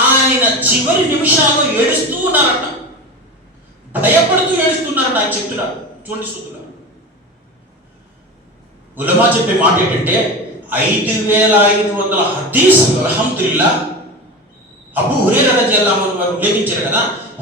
ఆయన చివరి నిమిషాల్లో ఏడుస్తూ ఉన్నారట, భయపడుతూ ఏడుస్తున్నారట. ఆయన చెప్తున్నారు, చూడండి చూస్తున్నారు. ఉలమా చెప్పే మాట ఏంటంటే, 5500 హదీసులు అల్హమ్దులిల్లా అబూ హురైరా రలియల్లాహు అన్హు వారు ఉల్లేఖించారు కదా,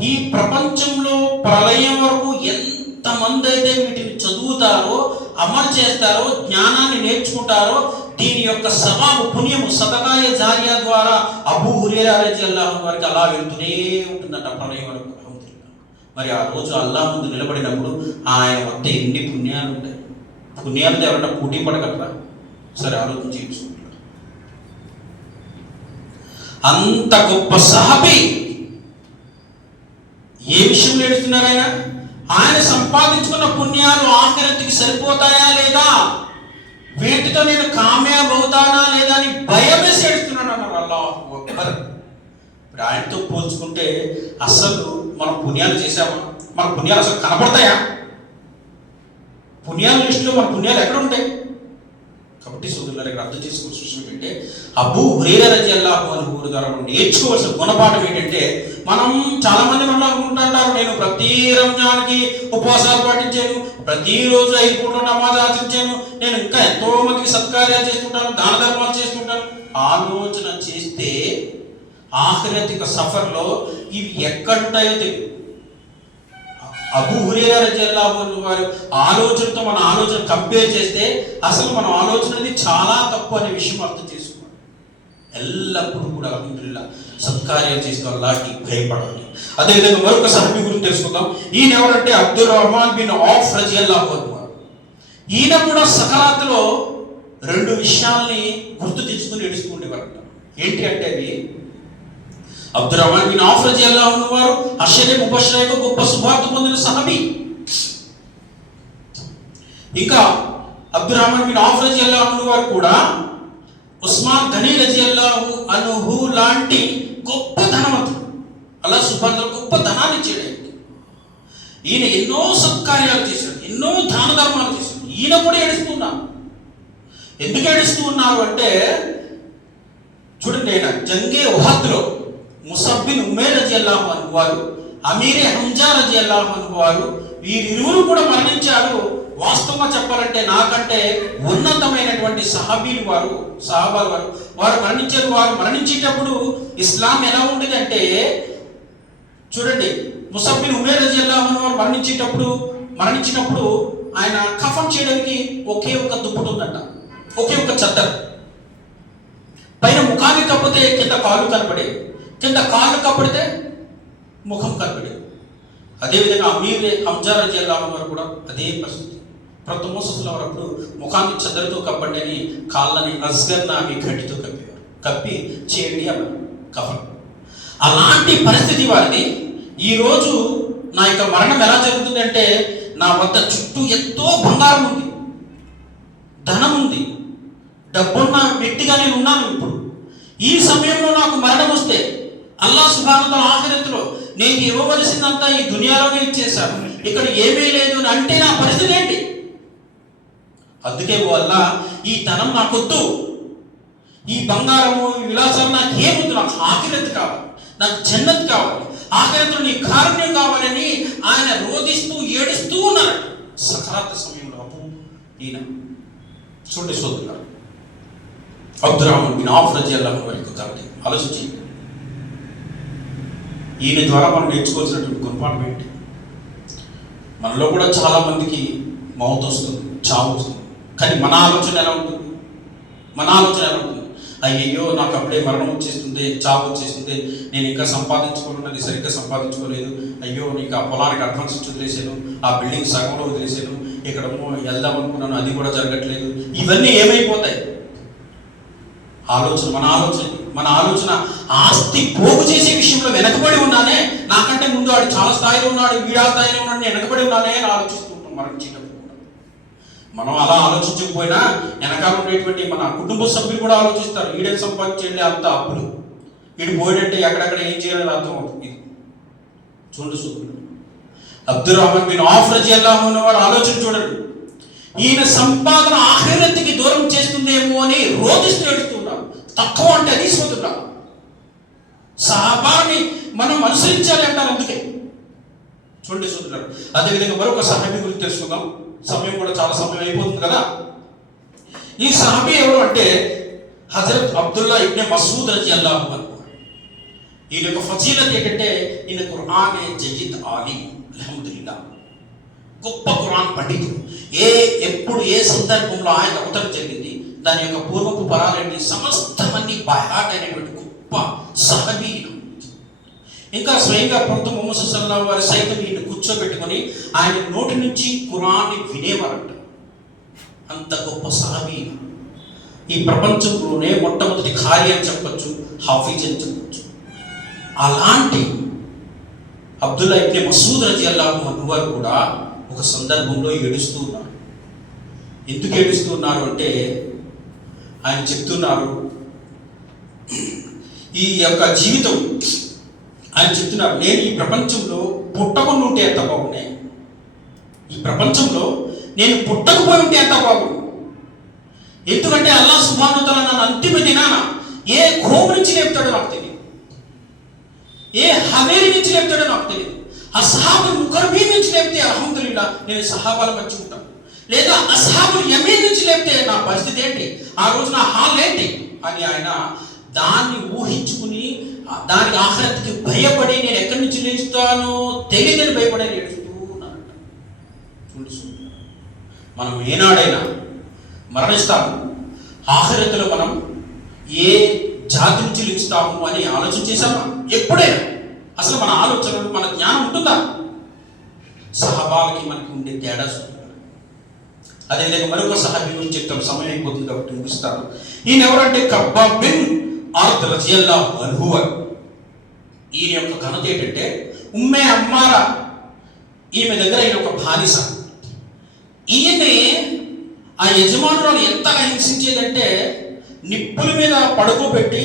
ఈ ప్రపంచంలో ప్రళయం వరకు ఎంతమంది అయితే వీటిని చదువుతారో, అమలు చేస్తారో, జ్ఞానాన్ని నేర్చుకుంటారో, దీని యొక్క సవాబు పుణ్యము సదకాయ జారియా ద్వారా అబూ హురైరా రలియల్లాహు అన్హు వారికి అలా వెళ్తూనే ఉంటుందంట ప్రళయం వరకు. మరి ఆ రోజు అల్లాహ్ ముందు నిలబడినప్పుడు ఆయన వద్ద ఎన్ని పుణ్యాలు ఉంటాయి. పుణ్యాలతో ఎవరన్నా పోటీ పడగలరా? సరే ఆలోచన చేసుకుంటారు. అంత గొప్ప సహాబీ ఏ విషయం నేర్చుతున్నారు? ఆయన సంపాదించుకున్న పుణ్యాలు ఆఖిరత్తుకి సరిపోతాయా లేదా, వీటితో నేను కామ్యాబ్ అవుతానా లేదా అని భయం వేసి ఏడుస్తున్నాడు అన్నారు. అల్లాహు అక్బర్. ఇప్పుడు ఆయనతో పోల్చుకుంటే అసలు మనం పుణ్యాలు చేసామా? మన పుణ్యాలు అసలు కనపడతాయా? పుణ్యాల లిస్టులో మన పుణ్యాలు ఎక్కడ ఉంటాయి? కాబట్టి సోదరులకు అర్థం చేసుకోవాల్సిన విషయం ఏంటంటే, అబూ హురైరా రలియల్లాహు అన్హు ద్వారా మనం నేర్చుకోవాల్సిన గుణపాఠం ఏంటంటే, మనం చాలా మంది మనం అనుకుంటుంటారు, నేను ప్రతి రంజాన్కి ఉపవాసాలు పాటించాను, ప్రతిరోజు 5 పూటలు నమాజ్ ఆచరించాను, నేను ఇంకా ఎంతో మందికి సత్కార్యాలు చేస్తుంటాను, దాన ధర్మాలు చేస్తుంటాను. ఆలోచన చేస్తే ఆఖిరతిక సఫర్లో ఇవి ఎక్కడుంటాయో తెలియదు. అబూ హురైరా రలియల్లాహు అన్హు వారి ఆలోచనతో మన ఆలోచన కంపేర్ చేస్తే అసలు మన ఆలోచన అనేది చాలా తప్పు అనే విషయం అర్థం చేసుకోవాలి. ఎల్లప్పుడూ కూడా అల్హమ్దులిల్లాహ్ సత్కార్యాలు చేస్తూ అల్లాహ్కి భయపడాలి. అదేవిధంగా మరొక సహాబీ గురించి తెలుసుకుందాం. ఈయన ఎవరంటే అబ్దుర్ రహ్మాన్ బిన్ ఔఫ్ రలియల్లాహు అన్హు. ఈయన కూడా సకరాత్లో 2 విషయాల్ని గుర్తు తెచ్చుకుని ఏడుస్తూ ఉండేవారు. ఏంటి అంటే అవి, అబ్దుర్ రహ్మాన్ బిన్ ఔఫ్ రలియల్లాహు అన్హు వారు అషరే ముబషరతో గొప్ప శుభార్త పొందిన సహాబీ. ఇంకా అబ్దుర్ రహ్మాన్ బిన్ ఔఫ్ రలియల్లాహు అన్హు వారు కూడా ఉస్మాన్ గనీ రలియల్లాహు అన్హు లాంటి గొప్ప ధనవంతుడు. అల్లాహ్ సుబ్హానహు గొప్ప ధనాన్ని ఇచ్చాడు. ఈయన ఎన్నో సత్కార్యాలు చేశాడు, ఎన్నో దాన ధర్మాలు చేశాడు. ఈయన కూడా ఏడుస్తున్నారు. ఎందుకు ఏడుస్తూ ఉన్నారు అంటే, చూడండి, ఆయన జంగే ఉహద్లో ముసబ్ బిన్ ఉమైర్ రలియల్లాహు అన్హు వారు, అమీరే హంజా రలియల్లాహు అన్హు వారు, వీరిరువురు కూడా మరణించారు. వాస్తవంగా చెప్పాలంటే నాకంటే ఉన్నతమైనటువంటి సహాబీలు వారు, సహాబాలు వారు మరణించారు. వారు మరణించేటప్పుడు ఇస్లాం ఎలా ఉండేది అంటే, చూడండి, ముసబ్ బిన్ ఉమైర్ రలియల్లాహు అన్హు వారు మరణించినప్పుడు ఆయన కఫన్ చేయడానికి ఒకే ఒక దుప్పటి ఉందంట, ఒకే ఒక చద్దరు. పైన ముఖానికి కప్పితే కింద కాళ్ళు కనపడేవి, కింద కాళ్ళు కప్పడితే ముఖం కనపడేది. అదేవిధంగా అమీర్ హంజా రలియల్లాహు అన్హు వారు కూడా అదే పరిస్థితి. ప్రతి మోససుల వరకు ముఖాన్ని చద్దరితో కప్పండి అని కాళ్ళని అస్గర్ నామి గడ్డితో కప్పేవారు. కప్పి చేయండి అన్నారు కఫన్. అలాంటి పరిస్థితి వారిది. ఈరోజు నా యొక్క మరణం ఎలా జరుగుతుంది అంటే, నా వద్ద చుట్టూ ఎంతో బంగారం ఉంది, ధనం ఉంది, డబ్బున్న వ్యక్తిగా నేను ఉన్నాను. ఇప్పుడు ఈ సమయంలో నాకు మరణం వస్తే అల్లాహ్ సుబ్హానహు వ తఆలా ఆఖిరతులో నేను ఇవ్వవలసిందంతా ఈ దునియాలోనే ఇచ్చేశాను, ఇక్కడ ఏమీ లేదు అంటే నా పరిస్థితి ఏంటి? అందుకే అల్లా, ఈ ధనం నాకొద్దు, ఈ బంగారము, ఈ విలాసాలు నాకు ఏమొద్దు, నాకు ఆఖిరత్ కావాలి, నాకు జన్నత్ కావాలి, ఆఖిరతులో నీ కారుణ్యం కావాలని ఆయన రోధిస్తూ ఏడుస్తూ ఉన్నారు సకరాత్ సమయంలో. ఈయన చూడండి సోదరులారా, అబ్దుర్ రహ్మాన్ బిన్ ఔఫ్ రలియల్లాహు అన్హు కాబట్టి ఆలోచించి, ఈయన ద్వారా మనం నేర్చుకోవాల్సినటువంటి గుణపాఠం ఏంటి? మనలో కూడా చాలా మందికి మౌత్ వస్తుంది, చావు వస్తుంది. కానీ మన ఆలోచన ఎలా ఉంటుంది? అయ్యయ్యో నాకు అప్పుడే మరణం వచ్చేస్తుంది, చావు వచ్చేస్తుంది, నేను ఇంకా సంపాదించుకోవాలన్నది సరిగ్గా సంపాదించుకోలేదు, అయ్యో నీకు ఆ పొలానికి అడ్వాన్స్ ఇచ్చి వదిలేసాను, ఆ బిల్డింగ్ సగంలో వదిలేసాను, ఇక్కడ వెళ్దాం అనుకున్నాను, అది కూడా జరగట్లేదు. ఇవన్నీ ఏమైపోతాయి? మన ఆలోచన ఆస్తి పోగు చేసే విషయంలో వెనకబడి ఉన్నానే, నాకంటే ముందు వాడు చాలా స్థాయిలో ఉన్నాడు, వీడా స్థాయిలో ఉన్నాడు, నేను వెనకబడి ఉన్నానే అని ఆలోచిస్తూ ఉంటాం మరణించేటప్పుడు. మనం అలా ఆలోచించకపోయినా వెనకాల ఉండేటువంటి మన కుటుంబ సభ్యులు కూడా ఆలోచిస్తారు, వీడేం సంపాదించండి అంత అప్పులు, వీడు పోయేటంటే ఎక్కడెక్కడ ఏం చేయాలని అర్థం అవుతుంది. చూడండి సూత్రుడు అబ్దుర్ రహ్మాన్ బిన్ ఔఫ్ రలియల్లాహు అన్హు వారు ఆలోచన చూడండి. ఈయన సంపాదన ఆఖిరత్కి దూరం చేస్తుందేమో అని రోధిస్తూ ఏడుస్తున్నారు. తక్కువ అంటే అది సోదరులారా, సహాబాని మనం అనుసరించాలి అంటారు. అందుకే చూడండి సోదరులారా, అదేవిధంగా మరొక సహాబీ గురించి తెలుసుకుందాం. సమయం కూడా చాలా సమయం అయిపోతుంది కదా. ఈ సహాబీ ఎవరు అంటే హజరత్ అబ్దుల్లా ఇబ్నే మసూద్ రలియల్లాహు అన్హు. ఈయన యొక్క ఫజీలత్ ఏంటంటే ఈయన ఖురానే జయీద్ ఆలిం, అల్హమ్దులిల్లా, గొప్ప ఖురాన్ పండితుడు. ఎప్పుడు ఏ సందర్భంలో ఆయన అవతరణ జరిగింది, దాని యొక్క పూర్వపు పరాలేంటి, సమస్తమన్నీ బైహార్ట్ అయినటువంటి గొప్ప సహబీ. ఇంకా స్వయంగా ప్రవక్త ముహమ్మద్ సల్లల్లాహు అలైహి వసల్లం సైతం ఈయన కూర్చోబెట్టుకొని ఆయన నోటి నుంచి ఖురాన్ని వినేవారంట. అంత గొప్ప సహబీ. ఈ ప్రపంచంలోనే మొట్టమొదటి ఖారీ అని చెప్పచ్చు, హాఫీజ్ అని చెప్పచ్చు. అలాంటి అబ్దుల్లా ఇబ్నే మసూద్ రజియల్లాహు అన్హు వారు కూడా ఒక సందర్భంలో ఏడుస్తూ ఉన్నారు. ఎందుకు ఏడుస్తూ ఉన్నారు అంటే, ఆయన చెప్తున్నారు ఈ యొక్క జీవితం, ఆయన చెప్తున్నారు, నేను ఈ ప్రపంచంలో పుట్టకుండా ఉంటే ఎంత బాగున్నాయి, ఈ ప్రపంచంలో నేను పుట్టకపోయి ఉంటే ఎంత బాగుంది. ఎందుకంటే అల్లాహ్ సుబ్హానహు వ తఆలా నన్ను అంతిమ దినాన ఏ ఖోమ్ నుంచి లేపుతాడో నాకు తెలియదు, ఏ హవేరి నుంచి లేపుతాడో నాకు తెలియదు. అస్హాబుల్ ముకర్రబీన్ నుంచి లేపితే అల్హమ్దులిల్లా నేను సహాబాల మధ్య ఉంటాను, లేదా అస్హాబుల్ యమీన్ నుంచి లేపితే నా పరిస్థితి ఏంటి, ఆ రోజు నా హాల్ ఏంటి అని ఆయన దాన్ని ఊహించుకుని దానికి ఆఖరత్కి భయపడి నేను ఎక్కడి నుంచి లేస్తానో తెలియదని భయపడే ఏడుస్తూ ఉన్నానంట. మనం ఏనాడైనా మరణిస్తాము, ఆఖరత్తులో మనం ఏ జాతి నుంచి లేస్తాము అని ఆలోచన చేశామా? ఎప్పుడైనా అసలు మన ఆలోచనలు, మన జ్ఞానం ఉంటుందా? సహబాలకి మనకి ఉండే తేడా చూడాలి. అదేవిధంగా మరొక సహాబీ గురించి చెప్తాం, సమయం అయిపోతుంది కాబట్టి ముగిస్తాను. ఈయన ఎవరంటే కబ్బాబ్ బిన్ అర్ద్ రజియల్లాహు అన్హు. ఈయన యొక్క ఘనత ఏంటంటే ఉమ్మే అమ్మారా, ఈమె దగ్గర ఈయన ఒక బానిస. ఈయనే ఆ యజమానురాలు ఎంతగా హింసించేదంటే, నిప్పుల మీద పడుకోబెట్టి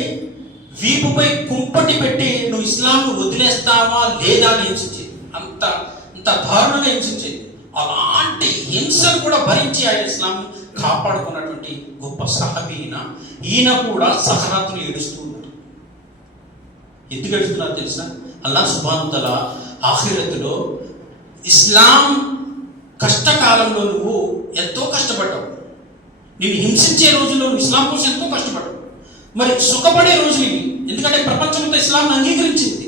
వీపుపై కుంపటి పెట్టి నువ్వు ఇస్లాంను వదిలేస్తావా లేదా అని హింసించేది. అంత దారుణంగా హింసించేది. అలాంటి హింసను కూడా భరించి ఆయన ఇస్లాం కాపాడుకున్నటువంటి గొప్ప సహబీ. ఈయన కూడా సహరాత్రులు ఏడుస్తూ ఉన్నారు. ఎందుకు ఏడుస్తున్నారు తెలుసా? అల్లాహ్ సుబ్హానహు వ తఆలా ఆఖిరతులో ఇస్లాం కష్టకాలంలో నువ్వు ఎంతో కష్టపడ్డావు, నేను హింసించే రోజుల్లో నువ్వు ఇస్లాం కోసం ఎంతో కష్టపడ్డావు. మరి సుఖపడే రోజులు ఇవి, ఎందుకంటే ప్రపంచంతో ఇస్లాం అంగీకరించింది.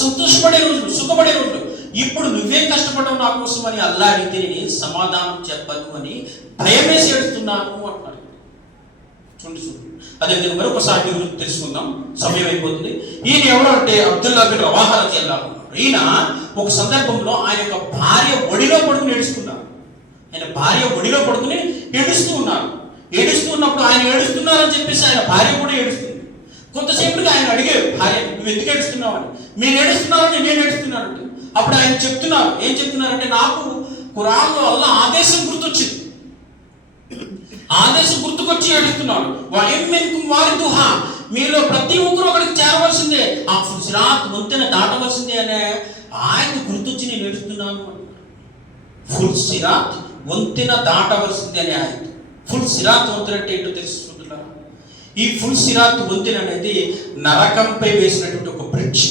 సంతోషపడే రోజులు, సుఖపడే రోజులు. ఇప్పుడు నువ్వేం కష్టపడ్డావు నా కోసం అని అల్లాహ్ అడిగితే నేను సమాధానం చెప్పను అని భయమేసి ఏడుస్తున్నాను అంటున్నారు. చూడండి. అదే నేను మరొక సాటి గురించి తెలుసుకుందాం, సమయం అయిపోతుంది. ఈయన ఎవరు అంటే అబ్దుల్లా బిన్ రవాహా రజియల్లాహు అన్హు. ఈయన ఒక సందర్భంలో ఆయన యొక్క భార్య ఒడిలో పడుకుని ఏడుస్తున్నారు. ఆయన భార్య ఒడిలో పడుకుని ఏడుస్తూ ఉన్నారు. ఏడుస్తూ ఉన్నప్పుడు ఆయన ఏడుస్తున్నారని చెప్పేసి ఆయన భార్య కూడా ఏడుస్తుంది. కొంతసేపటికి ఆయన అడిగారు భార్య, నువ్వు ఎందుకు ఏడుస్తున్నావు అని. మీరు ఏడుస్తున్నారని నేను ఏడుస్తున్నానంటే, అప్పుడు ఆయన చెప్తున్నారు, ఏం చెప్తున్నారంటే, నాకు ఖురాన్లో అల్లాహ్ ఆదేశం గుర్తొచ్చింది, ఆదేశం గుర్తుకొచ్చి ఏడుస్తున్నాడు. వారిదుహా, మీలో ప్రతి ఒక్కరు అక్కడికి చేరవలసిందే, ఆ సిరాత్ వంతెన దాటవలసిందే అనే ఆయన గుర్తొచ్చి నేను ఏడుస్తున్నాను. ఫుల్ సిరాత్ వంతెన దాటవలసిందే అనే ఆయన. ఫుల్ సిరాత్ వంతెన అంటే ఏంటో తెలుసుకుంటున్నారా? ఈ ఫుల్ సిరాత్ వంతెన అనేది నరకంపై వేసినటువంటి ఒక బ్రిడ్జ్.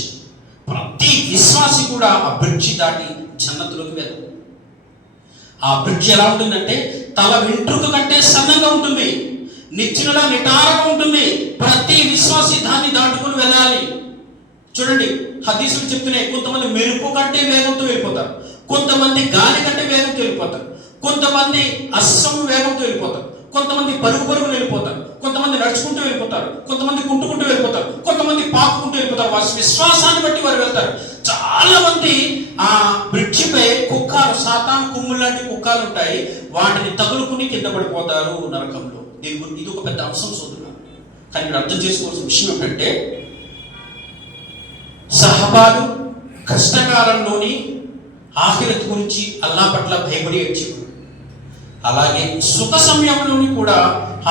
ప్రతి విశ్వాసి కూడా ఆ బ్రిడ్జ్ దాటి జన్నతులోకి వెళ్తారు. ఆ బ్రిడ్జ్ ఎలా ఉంటుందంటే తల వెంట్రుక కంటే సన్నంగా ఉంటుంది, నిచ్చెనలా నిటారుగా ఉంటుంది. ప్రతి విశ్వాసి దాన్ని దాటుకుని వెళ్ళాలి. చూడండి, హదీసులు చెప్తున్నాయి, కొంతమంది మెరుపు కంటే వేగంతో వెళ్ళిపోతారు, కొంతమంది గాలి కంటే వేగంతో వెళ్ళిపోతారు, కొంతమంది అస్సం వేగంతో వెళ్ళిపోతారు, కొంతమంది పరుగును వెళ్ళిపోతారు, కొంతమంది నడుచుకుంటూ వెళ్ళిపోతారు, కొంతమంది కుంటుకుంటూ వెళ్ళిపోతారు, కొంతమంది పాకుకుంటూ వెళ్ళిపోతారు. వారి విశ్వాసాన్ని బట్టి వారు వెళ్తారు. చాలా మంది ఆ బ్రిడ్జి పై కుక్కలు, సాతాను కొమ్ములు లాంటి కుక్కలు ఉంటాయి, వాటిని తగులుకుని కింద పడిపోతారు నరకంలో. దీని గురించి ఇది ఒక పెద్ద అంశం సోదరులు. కానీ ఇక్కడ అర్థం చేసుకోవాల్సిన విషయం ఏంటంటే, సహబాలు కష్టకాలంలోని ఆఖిరత్ గురించి అల్లాహ్ పట్ల భయపడి ఏడ్చేవారు. అలాగే సుఖ సమయంలోని కూడా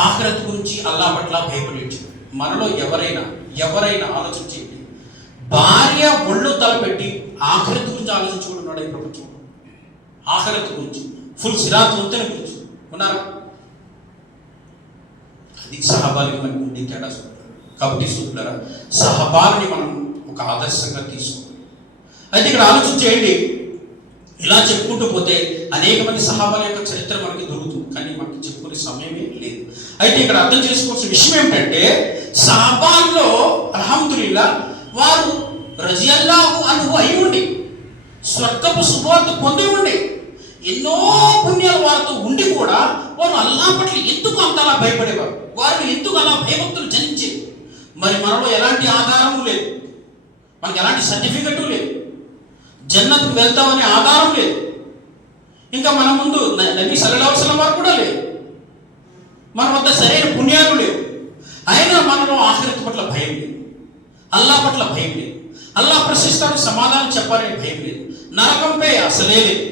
ఆఖిరత్ గురించి అల్లాహ్ పట్ల భయపడి ఏడ్చేవారు. మనలో ఎవరైనా ఆలోచన చేయండి, భార్య ఒళ్ళు తలపెట్టి ఆఖిరత్ గురించి ఆలోచించుకుంటున్నాడు ఈ ప్రపంచంలో. ఆఖిరత్ గురించి, ఫుల్ సిరాత్ వంతెన గురించి ఉన్నారా? అది సహబాలకి మనకు ఉండే తేడా. కాబట్టి సోదరులారా, సహబాలని మనం ఒక ఆదర్శంగా తీసుకోవాలి. అయితే ఇక్కడ ఆలోచన చేయండి, ఇలా చెప్పుకుంటూ పోతే అనేక మంది సహాబాల యొక్క చరిత్ర మనకి దొరుకుతుంది, కానీ మనకి చెప్పుకునే సమయమే లేదు. అయితే ఇక్కడ అర్థం చేసుకోవాల్సిన విషయం ఏమిటంటే, సహాబాల్లో అల్హమ్దులిల్లా వారు రజియల్లాహు అన్హు అయి ఉండి, స్వర్గపు శుభవార్త పొంది ఉండి, ఎన్నో పుణ్యాలు వారితో ఉండి కూడా వారు అల్లా పట్ల ఎందుకు అంతలా భయపడేవారు? వారిని ఎందుకు అలా భయభక్తులు జనించేది? మరి మనలో ఎలాంటి ఆధారము లేదు, మనకి ఎలాంటి సర్టిఫికెటు లేదు, జన్నత్కు వెళ్తామనే ఆధారం లేదు, ఇంకా మన ముందు నబీ సల్లల్లాహు అలైహి వసల్లం వారు కూడా లేదు, మన వద్ద సరైన పుణ్యాలు లేవు. అయినా మనలో ఆఖిరత్ పట్ల భయం లేదు, అల్లా పట్ల భయం లేదు, అల్లా ప్రశ్నిస్తాడు సమాధానం చెప్పాలని భయం లేదు, నరకంపై అసలే లేదు.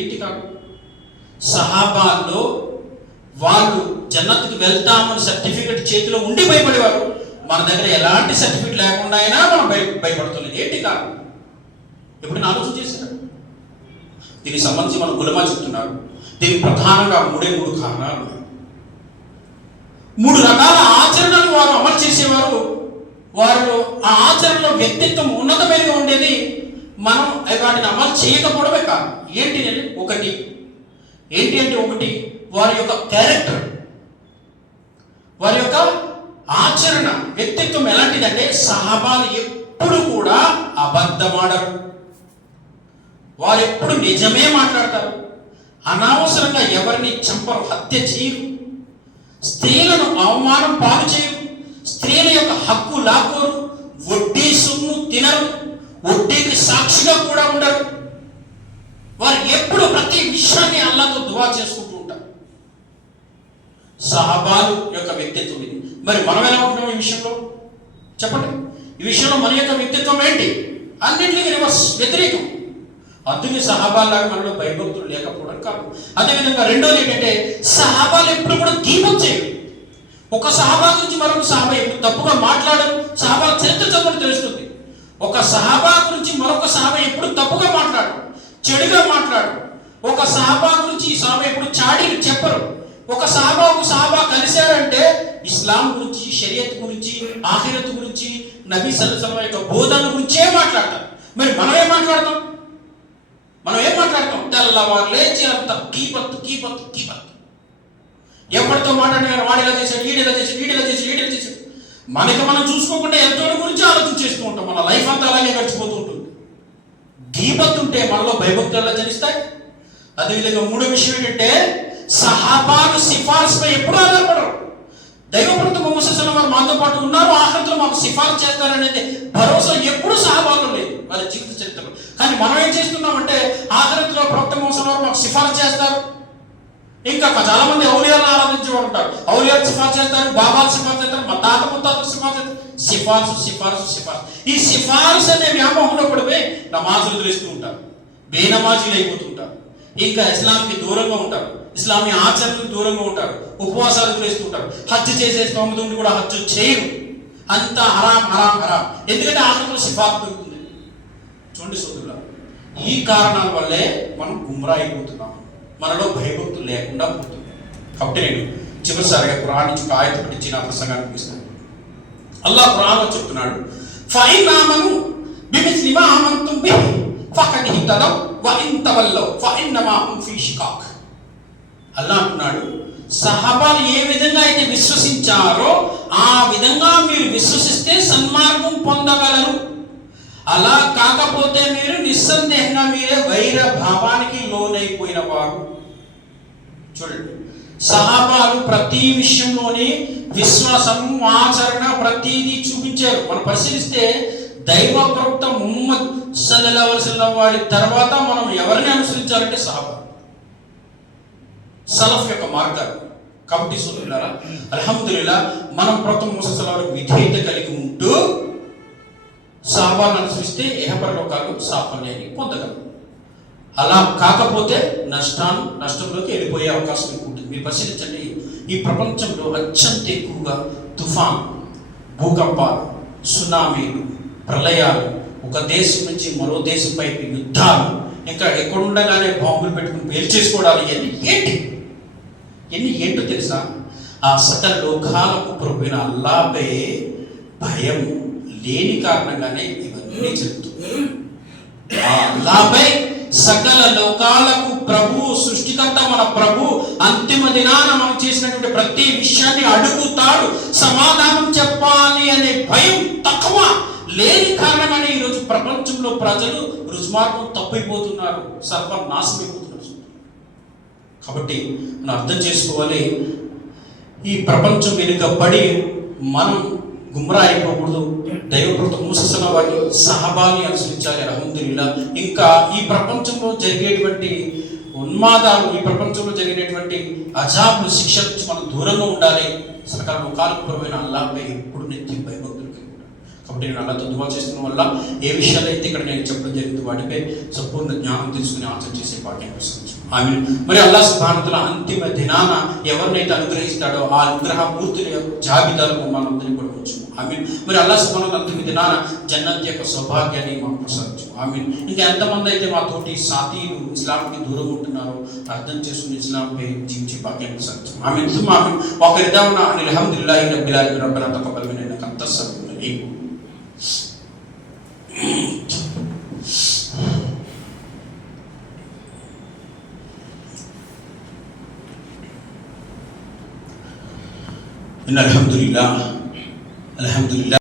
ఏంటి కాదు? సహాబాల్లో వాళ్ళు జన్నత్కి వెళ్తామని సర్టిఫికెట్ చేతిలో ఉండి భయపడేవారు. మన దగ్గర ఎలాంటి సర్టిఫికెట్ లేకుండా అయినా మనం భయపడుతుంది. ఏంటి కాదు? ఎప్పుడైనా ఆలోచన చేశారు? దీనికి సంబంధించి మన ఉలమా చెప్తున్నారు, దీనికి ప్రధానంగా మూడు కారణాలు ఉన్నాయి. 3 రకాల ఆచరణలు వారు అమలు చేసేవారు. వారు ఆ ఆచరణలో వ్యక్తిత్వం ఉన్నతమైనగా ఉండేది. మనం వాటిని అమలు చేయకపోవడమే కాదు. ఏంటి ఒకటి వారి యొక్క క్యారెక్టర్, వారి యొక్క ఆచరణ, వ్యక్తిత్వం ఎలాంటిదంటే సహాబాలు ఎప్పుడు కూడా అబద్ధమాడరు, వారు ఎప్పుడు నిజమే మాట్లాడతారు, అనవసరంగా ఎవరిని చంపరు, హత్య చేయరు, స్త్రీలను అవమానం పాలు చేయరు, స్త్రీల యొక్క హక్కు లాక్కోరు, వడ్డీ సొమ్ము తినరు, వడ్డీకి సాక్షిగా కూడా ఉండరు. వారు ఎప్పుడు ప్రతి విషయాన్ని అల్లాహ్తో దువా చేసుకుంటూ ఉంటారు. సహాబాలు యొక్క వ్యక్తిత్వం ఇది. మరి మనం ఎలా ఉంటున్నాం ఈ విషయంలో? చెప్పండి. ఈ విషయంలో మన యొక్క వ్యక్తిత్వం ఏంటి? అన్నింటికి రివర్స్, వ్యతిరేకం. అందుకే సహాబాలాగా మనలో భయభక్తులు లేకపోవడం కాదు. అదేవిధంగా రెండోది ఏంటంటే సహాబాలు ఎప్పుడు కూడా గీబత్ చేయరు. ఒక సహాబా గురించి మరొక సహాబా ఎప్పుడు తప్పుగా మాట్లాడరు. సహాబాల చరిత్ర చదవని తెలుస్తుంది. ఒక సహాబా గురించి మరొక సహాబా ఎప్పుడు తప్పుగా మాట్లాడు, చెడుగా మాట్లాడు. ఒక సహాబా గురించి ఈ సహాబా ఎప్పుడు చాడీలు చెప్పరు. ఒక సహాబా కలిశారంటే ఇస్లాం గురించి, షరియత్ గురించి, ఆఖిరత్ గురించి, నబీ సల్లల్లాహు అలైహి వసల్లం యొక్క బోధన గురించే మాట్లాడతారు. మరి మనం ఏం మాట్లాడతాం? తెల్లవారు లేచి అంత కీపత్. ఎవరితో మాట్లాడినారు? వాడిలా చేశాడు, వీడిలా చేశాడు. మనకి మనం చూసుకోకుండా ఎంతో గురించి ఆలోచన చేస్తూ ఉంటాం. మన లైఫ్ అంతా అలాగే గడిచిపోతూ ఉంటుంది. గీబత్ ఉంటే మనలో భయభక్తులు ఎలా జనిస్తాయి. అదేవిధంగా మూడో విషయం ఏంటంటే సహాబాలు సిఫార్సుపై ఎప్పుడు ఆధారపడరు. దైవప్రవక్త ముహమ్మద్ సల్లల్లాహు అలైహి వసల్లం వారు మాతో పాటు ఉన్నారు, ఆఖిరతులో మాకు సిఫార్సు చేస్తారనేది భరోసా ఎప్పుడు సహాబాలు లేదు వాళ్ళ జీవిత చరిత్రలో. కానీ మనం ఏం చేస్తున్నామంటే ఆఖిరతులో ప్రవక్త ముహమ్మద్ సల్లల్లాహు అలైహి వసల్లం మాకు సిఫార్సు చేస్తారు. ఇంకా చాలా మంది ఔలియాలను ఆరాధించేవారు ఉంటారు. ఔలియాలు సిఫార్సు చేస్తారు, బాబాలు సిఫార్సు చేస్తారు, మా తాత ముత్తాతలు సిఫార్సు చేస్తారు. ఈ సిఫార్సు అనే వ్యామోహంలో పడిపోయి నమాజులు తెలుస్తూ ఉంటారు, బేనమాజీలు అయిపోతుంటారు, ఇంకా ఇస్లాంకి దూరంగా ఉంటారు, ఇస్లామీ ఆచరణకు దూరంగా ఉంటారు, ఉపవాసాలు చేస్తూ ఉంటారు, హజ్ చేసే స్తోమత ఉండి కూడా హజ్ చేయరు. అంత హరాం. ఎందుకంటే ఆఖరిలో సిఫార్సు దొరుకుతుంది. చూడండి సోదరులా, ఈ కారణాల వల్లే మనం గుమ్రా అయిపోతున్నాం, మనలో భయభక్తులు లేకుండా పోతుంది. కాబట్టి నేను చివరిసారిగా ఖురాన్ నుంచి ఒక ఆయత పట్టించి నా ప్రసంగాన్ని ముగిస్తాను. అల్లాహ్ ఖురాన్లో చెప్తున్నాడు, ఫైన్ ఆమను బిమిస్లి మా ఆమంతుం బిహి ఫఖద్ ఇహ్తదవ్ వ ఇన్ తవల్లవ్ ఫఇన్నమా హుం ఫీ షికాక్. అల్లాహ్ అంటున్నాడు, సహాబాలు ఏ విధంగా అయితే విశ్వసించారో ఆ విధంగా మీరు విశ్వసిస్తే సన్మార్గం పొందగలరు. అలా కాకపోతే మీరు నిస్సందేహంగా మీరే వైర భావానికి లోనైపోయిన వారు. చూడండి, సహాబాలు ప్రతి విషయంలోని విశ్వాసము, ఆచరణ ప్రతిదీ చూపించారు. మనం పరిశీలిస్తే దైవ ప్రవక్త ముహమ్మద్ సల్లల్లాహు అలైహి వసల్లం వారి తర్వాత మనం ఎవరిని అనుసరించాలంటే సహాబా, సలఫ్ యొక్క మార్గాలు. కాబట్టి సోదరులారా, అల్హమ్దులిల్లా మనం ప్రవక్త ముహమ్మద్ సల్లల్లాహు అలైహి వసల్లం విధేయత కలిగి ఉంటూ సహాబాను అనుసరిస్తే ఇహపరలోకాలు సాఫల్యాన్ని పొందగలం. అలా కాకపోతే నష్టంలోకి వెళ్ళిపోయే అవకాశం ఎక్కువ ఉంటుంది. మీరు పరిశీలించండి, ఈ ప్రపంచంలో అత్యంత ఎక్కువగా తుఫాన్, భూకంపాలు, సునామీలు, ప్రళయాలు, ఒక దేశం నుంచి మరో దేశంపైకి యుద్ధాలు, ఇంకా ఎక్కడుండగానే బాంబులు పెట్టుకుని పేల్చేసుకోవడాలు, ఎన్ని ఏంటో తెలుసా? ఆ సకల లోకాలకు ప్రభువైన అల్లాహ్పై భయం లేని కారణంగానే ఇవన్నీ జరుగుతుంది. ఆ అల్లాహ్పై సకల లోకాలకు ప్రభు, సృష్టికర్త మన ప్రభు అంతిమ దినాన మనం చేసినటువంటి ప్రతి విషయాన్ని అడుగుతాడు, సమాధానం చెప్పాలి అనే భయం తక్కువ లేని కారణంగానే ఈరోజు ప్రపంచంలో ప్రజలు రుజుమార్గం తప్పిపోతున్నారు, సర్వనాశమైపోతున్నారు. కాబట్టి మనం అర్థం చేసుకోవాలి, ఈ ప్రపంచం వెనుక పడి మనం గుమ్రా అయిపోకూడదు. దైవకృత మూసన్న వారి సహబాన్ని అనుసరించాలి. అల్హమ్దులిల్లా. ఇంకా ఈ ప్రపంచంలో జరిగేటువంటి ఉన్మాదాలు, ఈ ప్రపంచంలో జరిగినటువంటి అజాబులు, శిక్ష నుంచి మనం దూరంగా ఉండాలి. సకాలంలో కాలపురమైన అల్లాహ్పై ఎప్పుడు నిత్యం భయభక్తులు. కాబట్టి నేను అల్లాహ్తో దువా చేస్తున్న వల్ల ఏ విషయాలు అయితే ఇక్కడ నేను చెప్పడం జరిగింది వాటిపై సంపూర్ణ జ్ఞానం తీసుకుని ఆచరణ చేసే భాగ్యం ప్రసాదించు. ఆమీన్. మరి అల్లాహ్ సుబ్హానహు వ తఆలా అంతిమ దినాన ఎవరినైతే అనుగ్రహిస్తాడో ఆ అనుగ్రహ మూర్తుల జాబితాలో మనందరినీ కూడా ఉంచు. ఆమీన్. మరి అల్లాహ్ సుబ్హానహు వ తఆలా అంతిమ దినాన జన్నత్ యొక్క సౌభాగ్యాన్ని మాకు ప్రసాదించు. ఆమీన్. ఇంకా ఎంతమంది అయితే మా తోటి సాతీలు ఇస్లాంకి దూరం ఉంటున్నారో అర్థం చేసుకుని ఇస్లాంపై జీవించే భాగ్యాన్ని ప్రసాదించు. ఆమీన్. సుమ్మా ఆమీన్. వఖిర్దానా అనిల్ హమ్దులిల్లాహి రబ్బిల్ ఆలమీన్. రబ్బనా తఖబ్బల్ మిన్నా ఇన్నక అంతస్ సమీఉల్ అలీమ్. الحمد لله